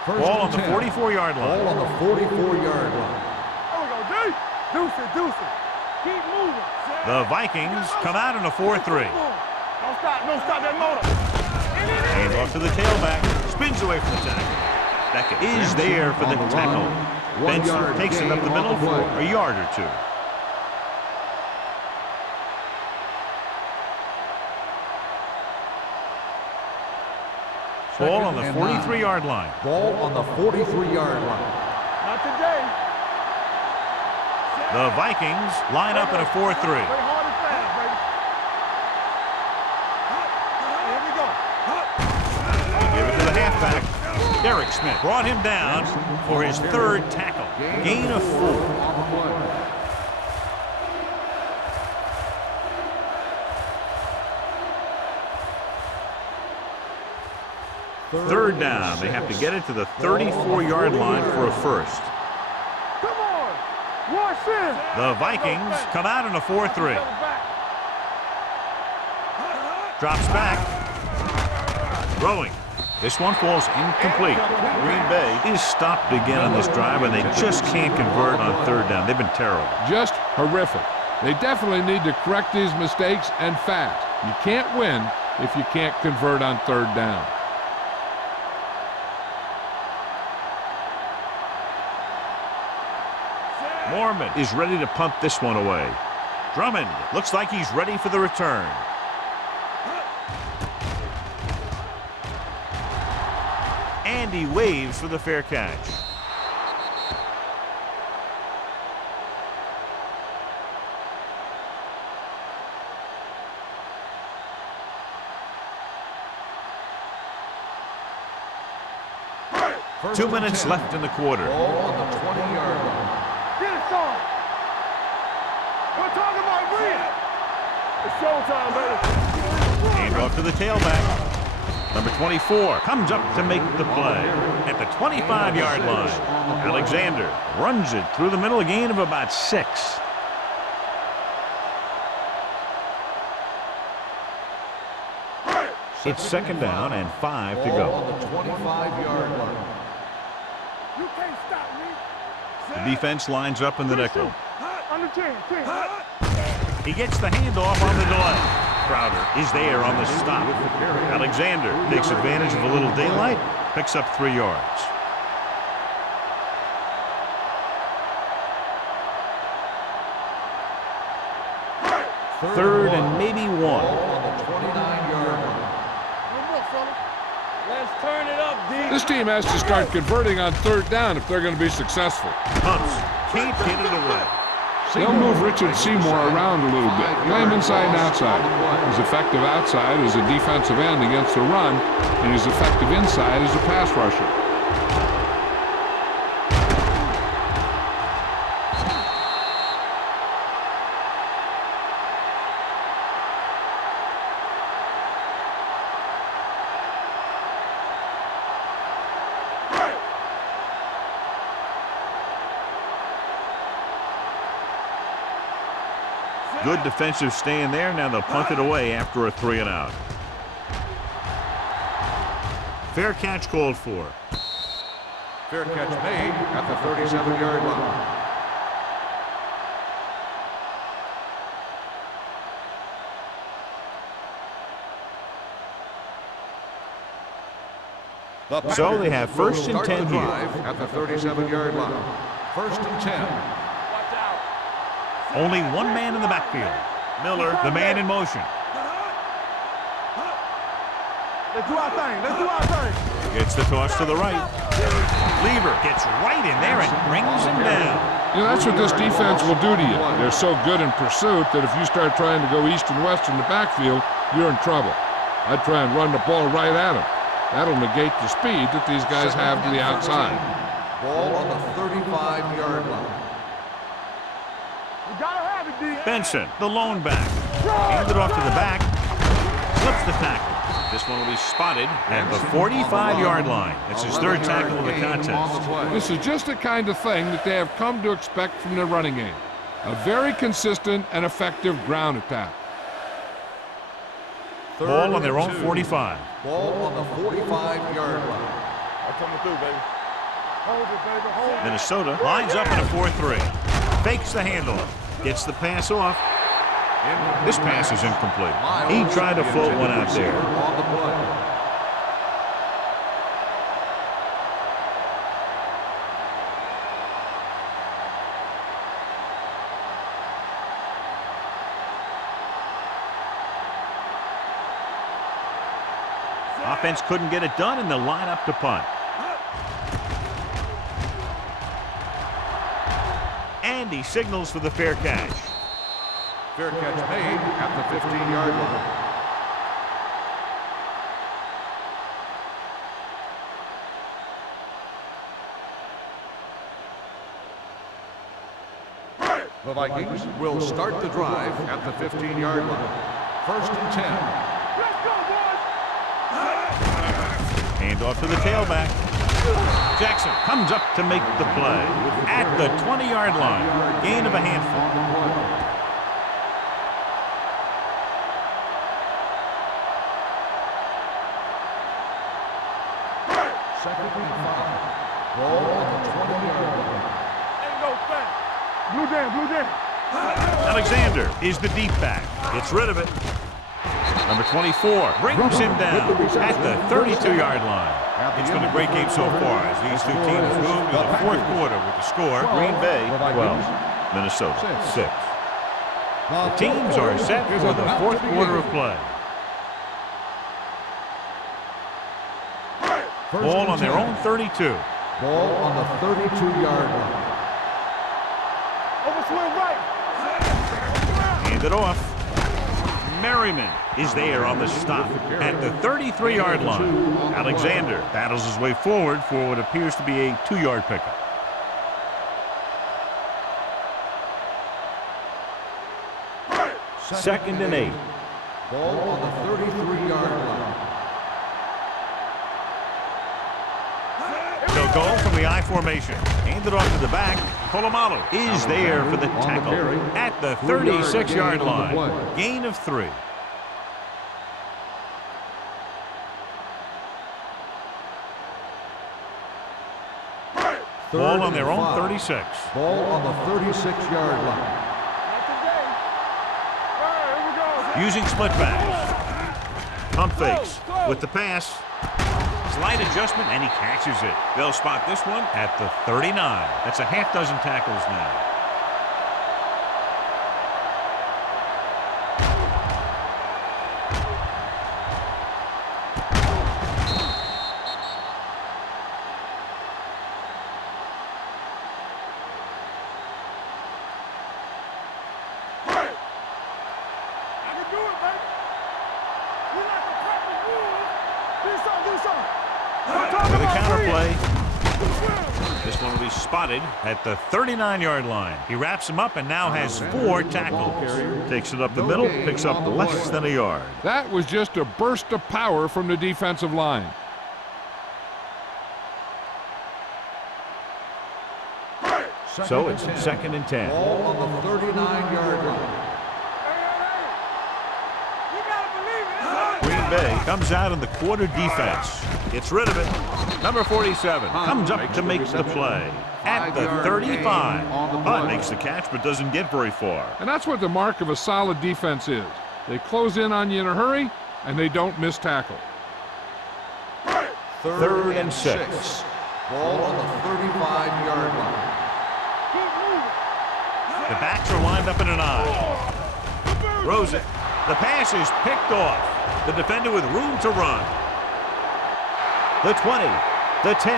Ball on the 44-yard line. Ball on the 44-yard line. There we go, D. Deuce it, deuce it. Keep moving. The Vikings come out in a 4-3. Don't stop that motor. Hands off to the tailback. Spins away from the tackle. Beckett is there for the tackle. Benson takes it up the middle for a yard or two. Ball on the 43-yard line. Ball on the 43-yard line. Not today. The Vikings line up in a 4-3. Play hard and fast, baby. Here we go. Give it to the halfback. Derek Smith brought him down for his 3rd tackle. Gain of 4. Third down. They have to get it to the 34-yard line for a first. Come on. Watch this. The Vikings come out in a 4-3. Drops back. Throwing. This one falls incomplete. Green Bay is stopped again on this drive, and they just can't convert on 3rd down. They've been terrible. Just horrific. They definitely need to correct these mistakes and fast. You can't win if you can't convert on 3rd down. Mormon is ready to punt this one away. Drummond looks like he's ready for the return. And he waves for the fair catch. First 2 and minutes 10. left in the quarter. Ball on the 20-yard line. Get it, son. We're talking about Reed. It's showtime, baby. Hand off to the tailback. Number 24 comes up to make the play at the 25-yard line. Alexander runs it through the middle, a gain of about 6. It's second down and 5 to Ball go. on the 25-yard line. You can't stop me. The defense lines up in the nickel. On the 10. He gets the handoff on the delay. Crowder is there on the stop. Alexander takes advantage of a little daylight, picks up 3 yards. Third and maybe 1. Ball on the 29-yard line. Let's turn it up, D. This team has to start converting on third down if they're going to be successful. Hunts can't get it away. They'll move Richard Seymour around a little bit, play him inside and outside. He's effective outside as a defensive end against the run, and he's effective inside as a pass rusher. Good defensive stand there. Now they'll punt it away after a 3 and out. Fair catch called for. Fair catch made at the 37-yard line. So they have first and 10 here. At the 37-yard line. First and 10. Only one man in the backfield. Miller, the man in motion. Let's do our thing. Let's do our thing. Gets the toss to the right. Lever gets right in there and brings him down. You know, that's what this defense will do to you. They're so good in pursuit that if you start trying to go east and west in the backfield, you're in trouble. I'd try and run the ball right at them. That'll negate the speed that these guys have to the outside. Ball on the 35-yard line. We gotta have it, D. Benson, the lone back. Handed off to the back. Slips the tackle. This one will be spotted at the 45-yard line. It's his third tackle of the contest. This is just the kind of thing that they have come to expect from their running game. A very consistent and effective ground attack. Ball on their own 45. Ball on the 45-yard line. I'm coming through, baby. Hold it, baby. Hold it. Minnesota lines up in a 4-3. Fakes the handoff. Gets the pass off. This pass is incomplete. He tried to float one out there. On the play. Offense couldn't get it done, and they'll line up to punt. And he signals for the fair catch. Fair catch made at the 15-yard line. The Vikings will start the drive at the 15-yard line. First and 10. Let's go, boys. Hand off to the tailback. Jackson comes up to make the play at the 20-yard line. Gain of a handful. Second and 5. Ball on the 20-yard line. Ain't no thing. Blue down, blue down. Alexander is the deep back. Gets rid of it. Number 24 brings him down at the 32-yard line. It's been a great game so far as these two teams move to the fourth quarter with the score. Green Bay 12, Minnesota 6. The teams are set for the fourth quarter of play. Ball on their own 32. Ball on the 32-yard line. Overswing right. Hand it off. Merriman is there on the stop at the 33-yard line. Alexander battles his way forward for what appears to be a 2-yard pickup. Second and 8. Ball on the 33-yard line. They'll go from the I formation. Hand it off to the back. Polamalu is there for the tackle at the 36-yard line. Gain of 3. Ball on their own 36. Ball on the 36-yard line. Using split backs. Pump fakes with the pass. Slight adjustment, and he catches it. They'll spot this one at the 39. That's a half dozen tackles now. With a counter play. This one will be spotted at the 39-yard line. He wraps him up and now has 4 tackles. Takes it up the middle, picks up less than a yard. That was just a burst of power from the defensive line. So it's second and 10. Ball on the 39-yard line. Green Bay comes out in the quarter defense. Gets rid of it. Number 47 comes up to make the play at the 35. Hunt makes the catch but doesn't get very far. And that's what the mark of a solid defense is. They close in on you in a hurry, and they don't miss tackle. Third and 6. Ball on the 35-yard line. The backs are lined up in an I. Throws it. The pass is picked off. The defender with room to run. The 20, the 10,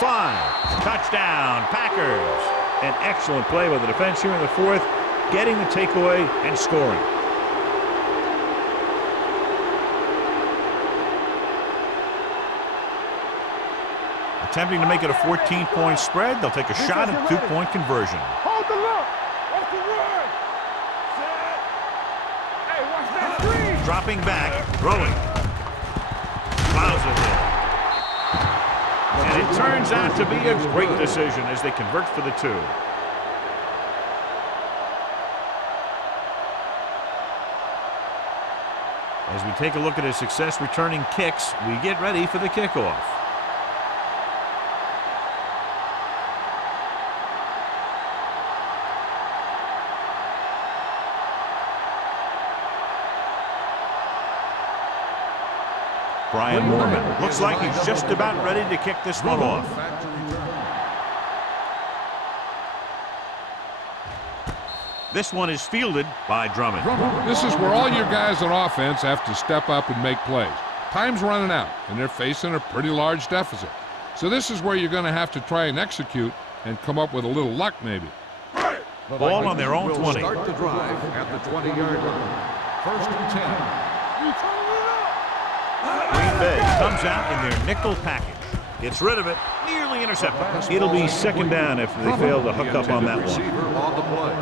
5. Touchdown, Packers. An excellent play by the defense here in the 4th, getting the takeaway and scoring. Attempting to make it a 14-point spread, they'll take a shot at 2-point conversion. Hold the look. Watch the run. Set. Hey, watch that screen. Dropping back, throwing. Plows it in. And it turns out to be a great decision as they convert for the 2. As we take a look at his success returning kicks, we get ready for the kickoff. Brian Moorman looks like he's just about ready to kick this one off. This one is fielded by Drummond. This is where all your guys on offense have to step up and make plays. Time's running out, and they're facing a pretty large deficit. So this is where you're going to have to try and execute and come up with a little luck maybe. Ball on their own 20. Start the drive at the 20-yard line. First and 10. Green Bay comes out in their nickel package. Gets rid of it, nearly intercepted. It'll be second down after they fail to hook up on that one. On the play.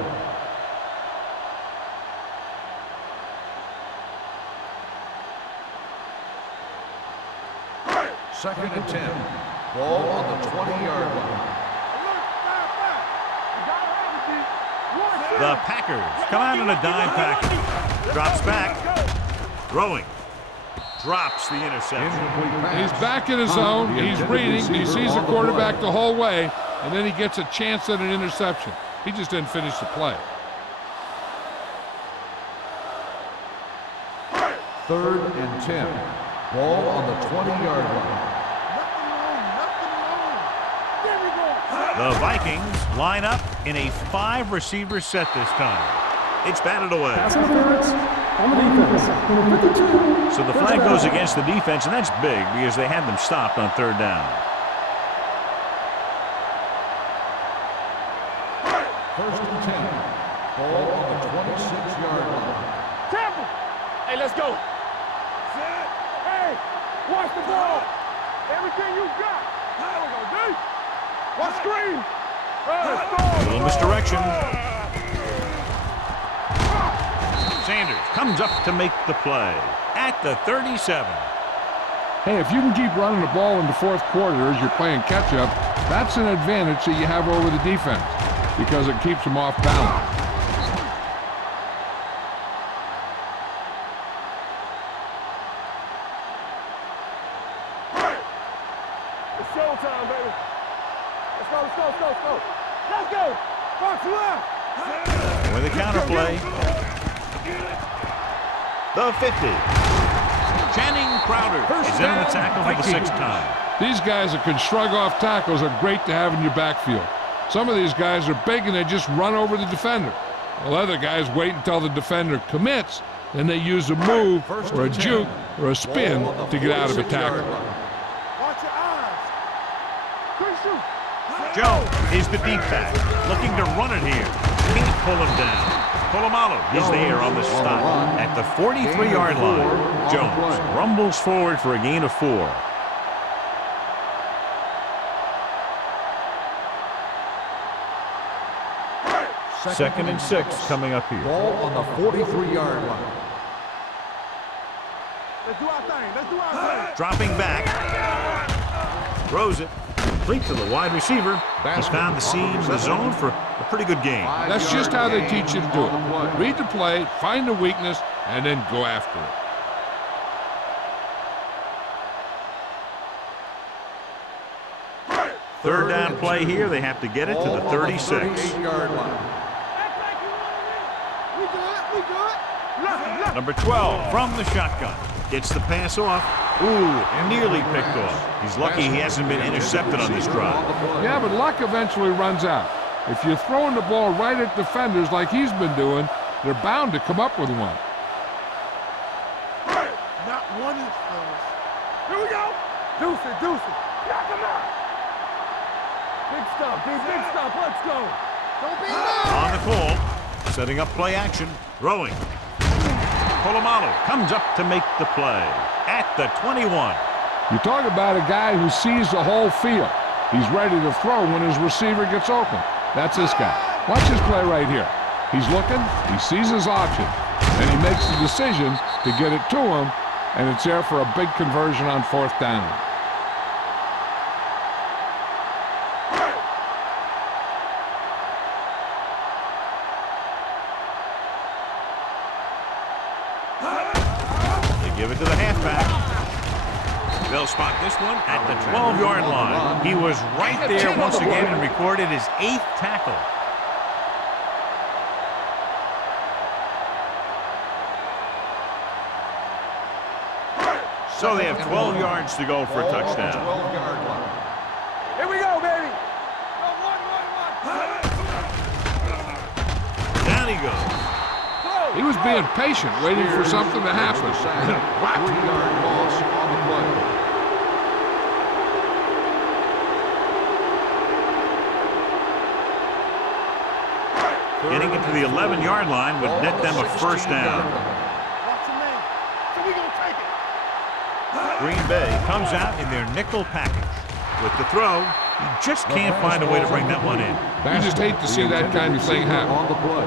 Second and 10. Ball on the 20-yard line. The Packers come out in a dime package. Drops back. Throwing. Drops the interception. He's back in his zone. He's reading. He sees the quarterback the whole way, and then he gets a chance at an interception. He just didn't finish the play. Third and 10. Ball on the 20-yard line. The Vikings line up in a 5-receiver set this time. It's batted away. Pass interference on the defense. Number 52. So the flag goes against the defense, and that's big because they had them stopped on third down. First and 10. Ball on the 26-yard line. Hey, let's go. Hey, watch the ball. Everything you got. There we go, D. Watch screen. A little misdirection. Sanders comes up to make the play at the 37. Hey, if you can keep running the ball in the fourth quarter as you're playing catch-up, that's an advantage that you have over the defense because it keeps them off balance. It's showtime, baby. Let's go, let's go, let's go, let's go. Let's go. Box left. With a counter play. The 50. Channing Crowder is in the tackle for the 6th time. These guys that can shrug off tackles are great to have in your backfield. Some of these guys are big and they just run over the defender. While other guys wait until the defender commits, then they use a move or a juke or a spin to get out of a tackle. Watch your eyes. Quick shoot. Jones is the deep back, looking to run it here. Can't pull him down. Polamalu is there on the stop at the 43-yard line. Jones rumbles forward for a gain of 4. Second and 6 coming up here. Ball on the 43-yard line. Let's do our thing. Let's do our thing. Dropping back. Throws it. Complete to the wide receiver. He's found the seam in the zone for a pretty good game. That's just how they teach you to do it. Read the play, find the weakness, and then go after it. Third down play here. They have to get it to the 36. 38-yard line. Number 12 from the shotgun. Gets the pass off. Ooh, nearly picked off. He's lucky he hasn't been intercepted on this drive. Yeah, but luck eventually runs out. If you're throwing the ball right at defenders like he's been doing, they're bound to come up with one. Not one inch, fellas. Here we go. Deuce it, deuce it. Knock him out. Big stop, dude, big stop. Let's go. Don't be On the call, setting up play action, throwing. Polamalu comes up to make the play at the 21. You talk about a guy who sees the whole field. He's ready to throw when his receiver gets open. That's this guy. Watch his play right here. He's looking, he sees his option, and he makes the decision to get it to him, and it's there for a big conversion on 4th down. Give it to the halfback. They'll spot this one at the 12-yard line. He was right there once again and recorded his 8th tackle. So they have 12 yards to go for a touchdown. 12-yard line. Here we go, baby. Down he goes. He was being patient, waiting for something to happen. 3-yard loss on the play. Getting it to the 11-yard line would net them a first down. Watch your man. So we gonna take it. Green Bay comes out in their nickel package. With the throw, he just can't find a way to bring that one in. You just hate to see that kind of thing happen.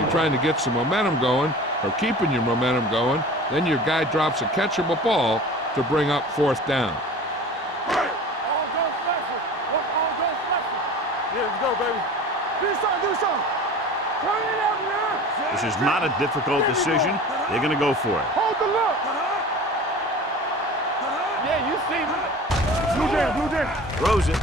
You're trying to get some momentum going, or keeping your momentum going, then your guy drops a catchable ball to bring up 4th down. All go special. All go special. Yeah, let's go, baby. Do something, do something. Turn it up now. This is not a difficult decision. They're going to go for it. Hold the look. Yeah, you see me. Blue jam, blue jam. Throws it.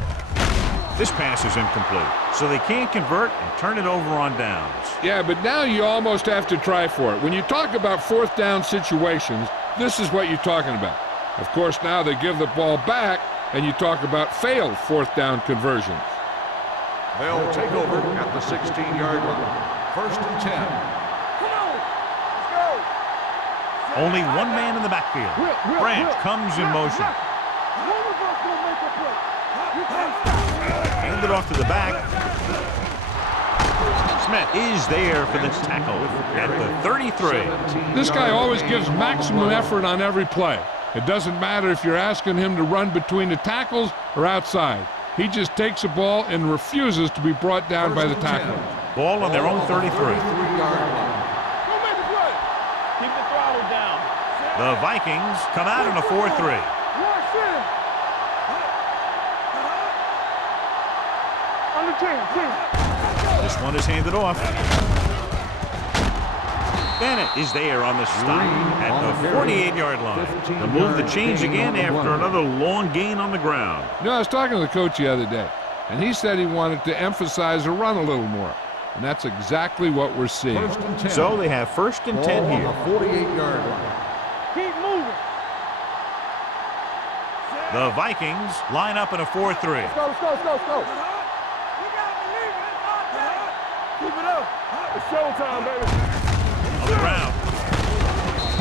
This pass is incomplete, so they can't convert and turn it over on downs. Yeah, but now you almost have to try for it. When you talk about 4th down situations, this is what you're talking about. Of course, now they give the ball back, and you talk about failed 4th down conversions. They'll take over at the 16-yard line. 1st and 10. Come on. Let's go. Only one man in the backfield. Branch comes in motion. One of us will make a play. You can't stop. Hand it off to the back. Smith is there for the tackle at the 33. This guy always gives maximum effort on every play. It doesn't matter if you're asking him to run between the tackles or outside. He just takes the ball and refuses to be brought down by the tackler. Ball on their own 33. Keep the throttle down. The Vikings come out in a 4-3. Under 10. This one is handed off. Bennett is there on the stop at the 48-yard line. The move to change again after another long gain on the ground. You know, I was talking to the coach the other day, and he said he wanted to emphasize the run a little more. And that's exactly what we're seeing. So they have 1st and 10 here. 48-yard line. Keep moving. The Vikings line up in a 4-3. Let's go. You gotta believe it. It's our time. Keep it up. It's showtime, baby. On the ground.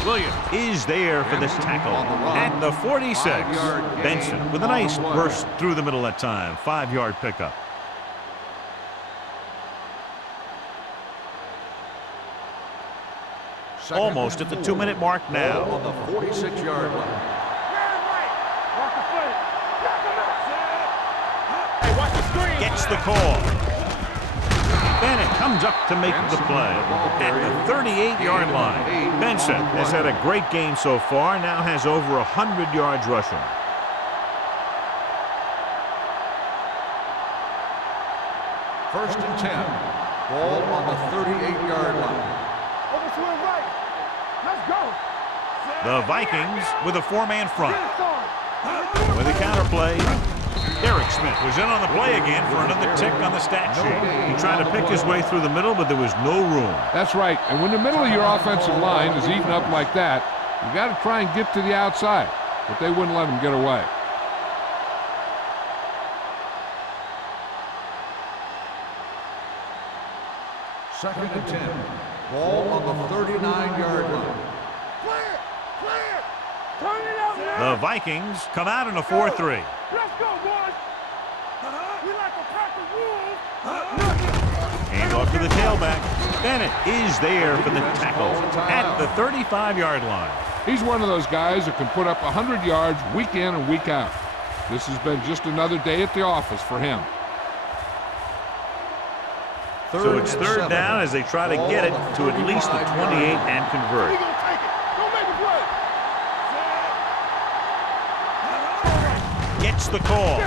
Williams is there for this tackle at the 46. Benson with a nice burst through the middle that time. 5-yard pickup. Almost at the 2-minute mark now. On the 46-yard line. Walk the foot. Hey, watch the screen. Gets the call. Bennett comes up to make the play at the 38-yard line. Benson has had a great game so far, now has over 100 yards rushing. First and 10. Ball on the 38-yard line. Over to the right. Let's go. The Vikings with a 4-man front. With a counterplay, Derek Smith was in on the play again for another tick on the stat sheet. He tried to pick his way through the middle, but there was no room. That's right. And when the middle of your offensive line is eaten up like that, you got to try and get to the outside. But they wouldn't let him get away. Second and 10. Ball on the 39-yard line. Clear. Turn it up now. The Vikings come out in a 4-3. Let's go, boys. We like a pack of wolves. Hand off to the tailback. Bennett is there for the tackle at the 35-yard line. He's one of those guys that can put up 100 yards week in and week out. This has been just another day at the office for him. So it's 3rd down as they try to get it to at least the 28 and convert. We gonna take it. Don't make a play. Gets the call.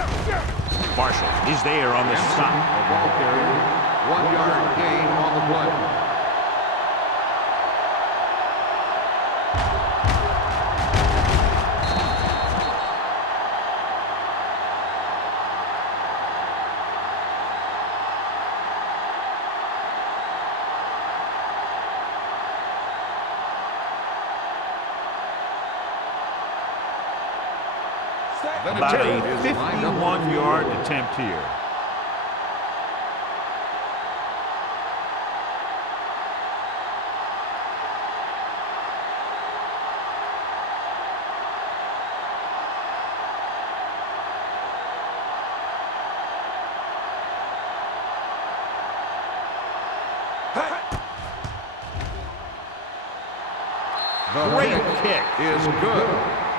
Marshall is there on the stop. Ball carrier. 1-yard gain on the play. About a 51-yard attempt here. The Great kick. is good.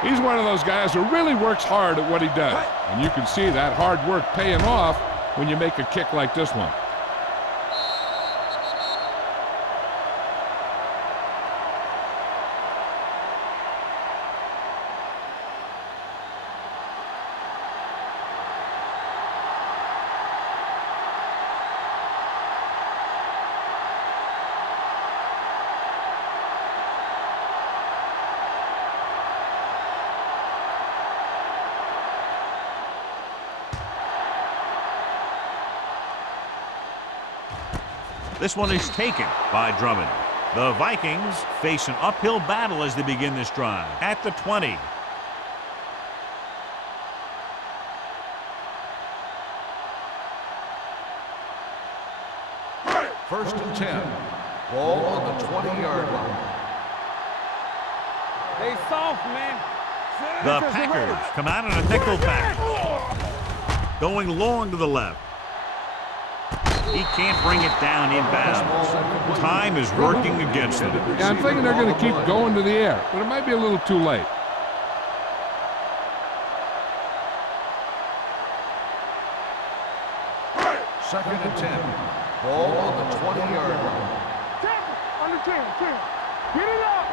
He's one of those guys who really works hard at what he does. And you can see that hard work paying off when you make a kick like this one. This one is taken by Drummond. The Vikings face an uphill battle as they begin this drive at the 20. First and 10. Ball on the 20-yard line. They soft, man. The Packers come out in a nickel pack. Going long to the left. He can't bring it down inbounds. Time is working against them. Yeah, I'm thinking they're going to keep going to the air, but it might be a little too late. Second and 10. Ball on the 20-yard line. Under 10. Get it up.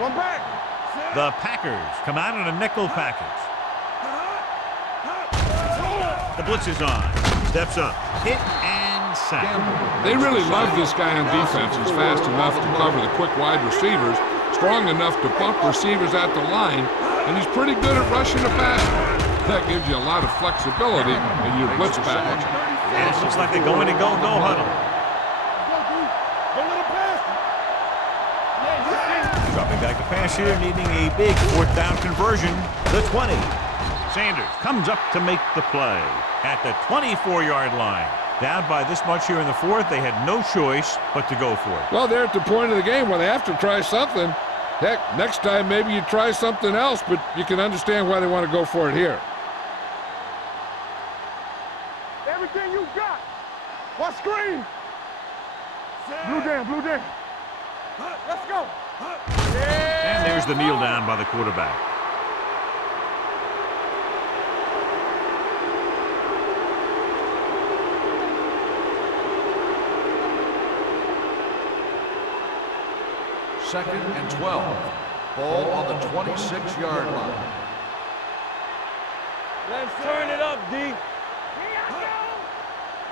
One back. The Packers come out in a nickel package. The blitz is on. Steps up. Hit and sack. They really love this guy on defense. He's fast enough to cover the quick wide receivers, strong enough to bump receivers at the line, and he's pretty good at rushing the passer. That gives you a lot of flexibility in your blitz package. And it looks like they're going to go no huddle. Dropping back to pass here, needing a big fourth down conversion. The 20. Sanders comes up to make the play at the 24-yard line. Down by this much here in the fourth, they had no choice but to go for it. Well, they're at the point of the game where they have to try something. Heck, next time maybe you try something else, but you can understand why they want to go for it here. Everything you got. What screen? Blue down. Let's go. And there's the kneel down by the quarterback. Second and 12. Ball on the 26-yard line. Let's turn it up, D.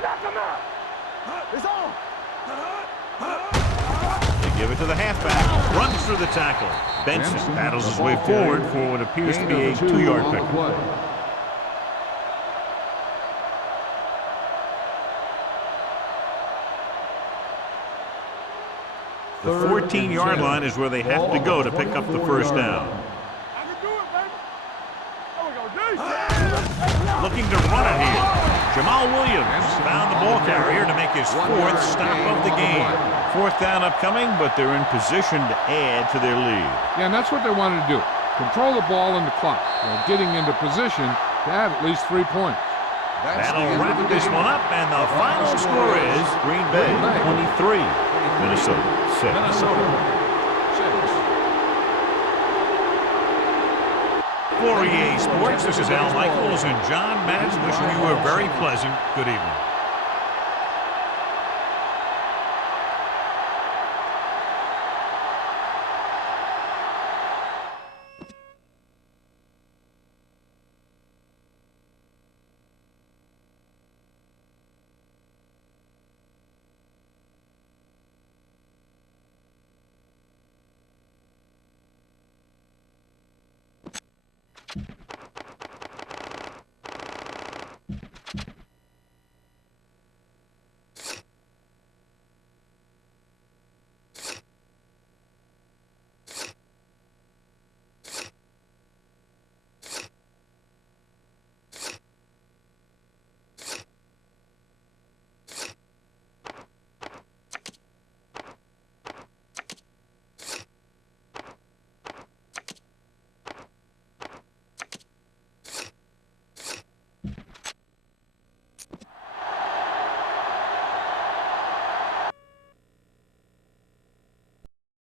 Knock him out. It's on. They give it to the halfback. Runs through the tackle. Benson battles his way forward for what appears to be a 2-yard pickup. The 14-yard line is where they have to go to pick up the first down. I can do it, baby. There we go, D. Looking to run it here. Jamal Williams found the ball carrier to make his fourth stop of the game. Fourth down upcoming, but they're in position to add to their lead. Yeah, and that's what they wanted to do. Control the ball and the clock while getting into position to add at least 3 points. That'll wrap this one up, and the final score is Green Bay 23, Minnesota 6. For EA Sports, this is Al Michaels and John Madden wishing you a very pleasant good evening.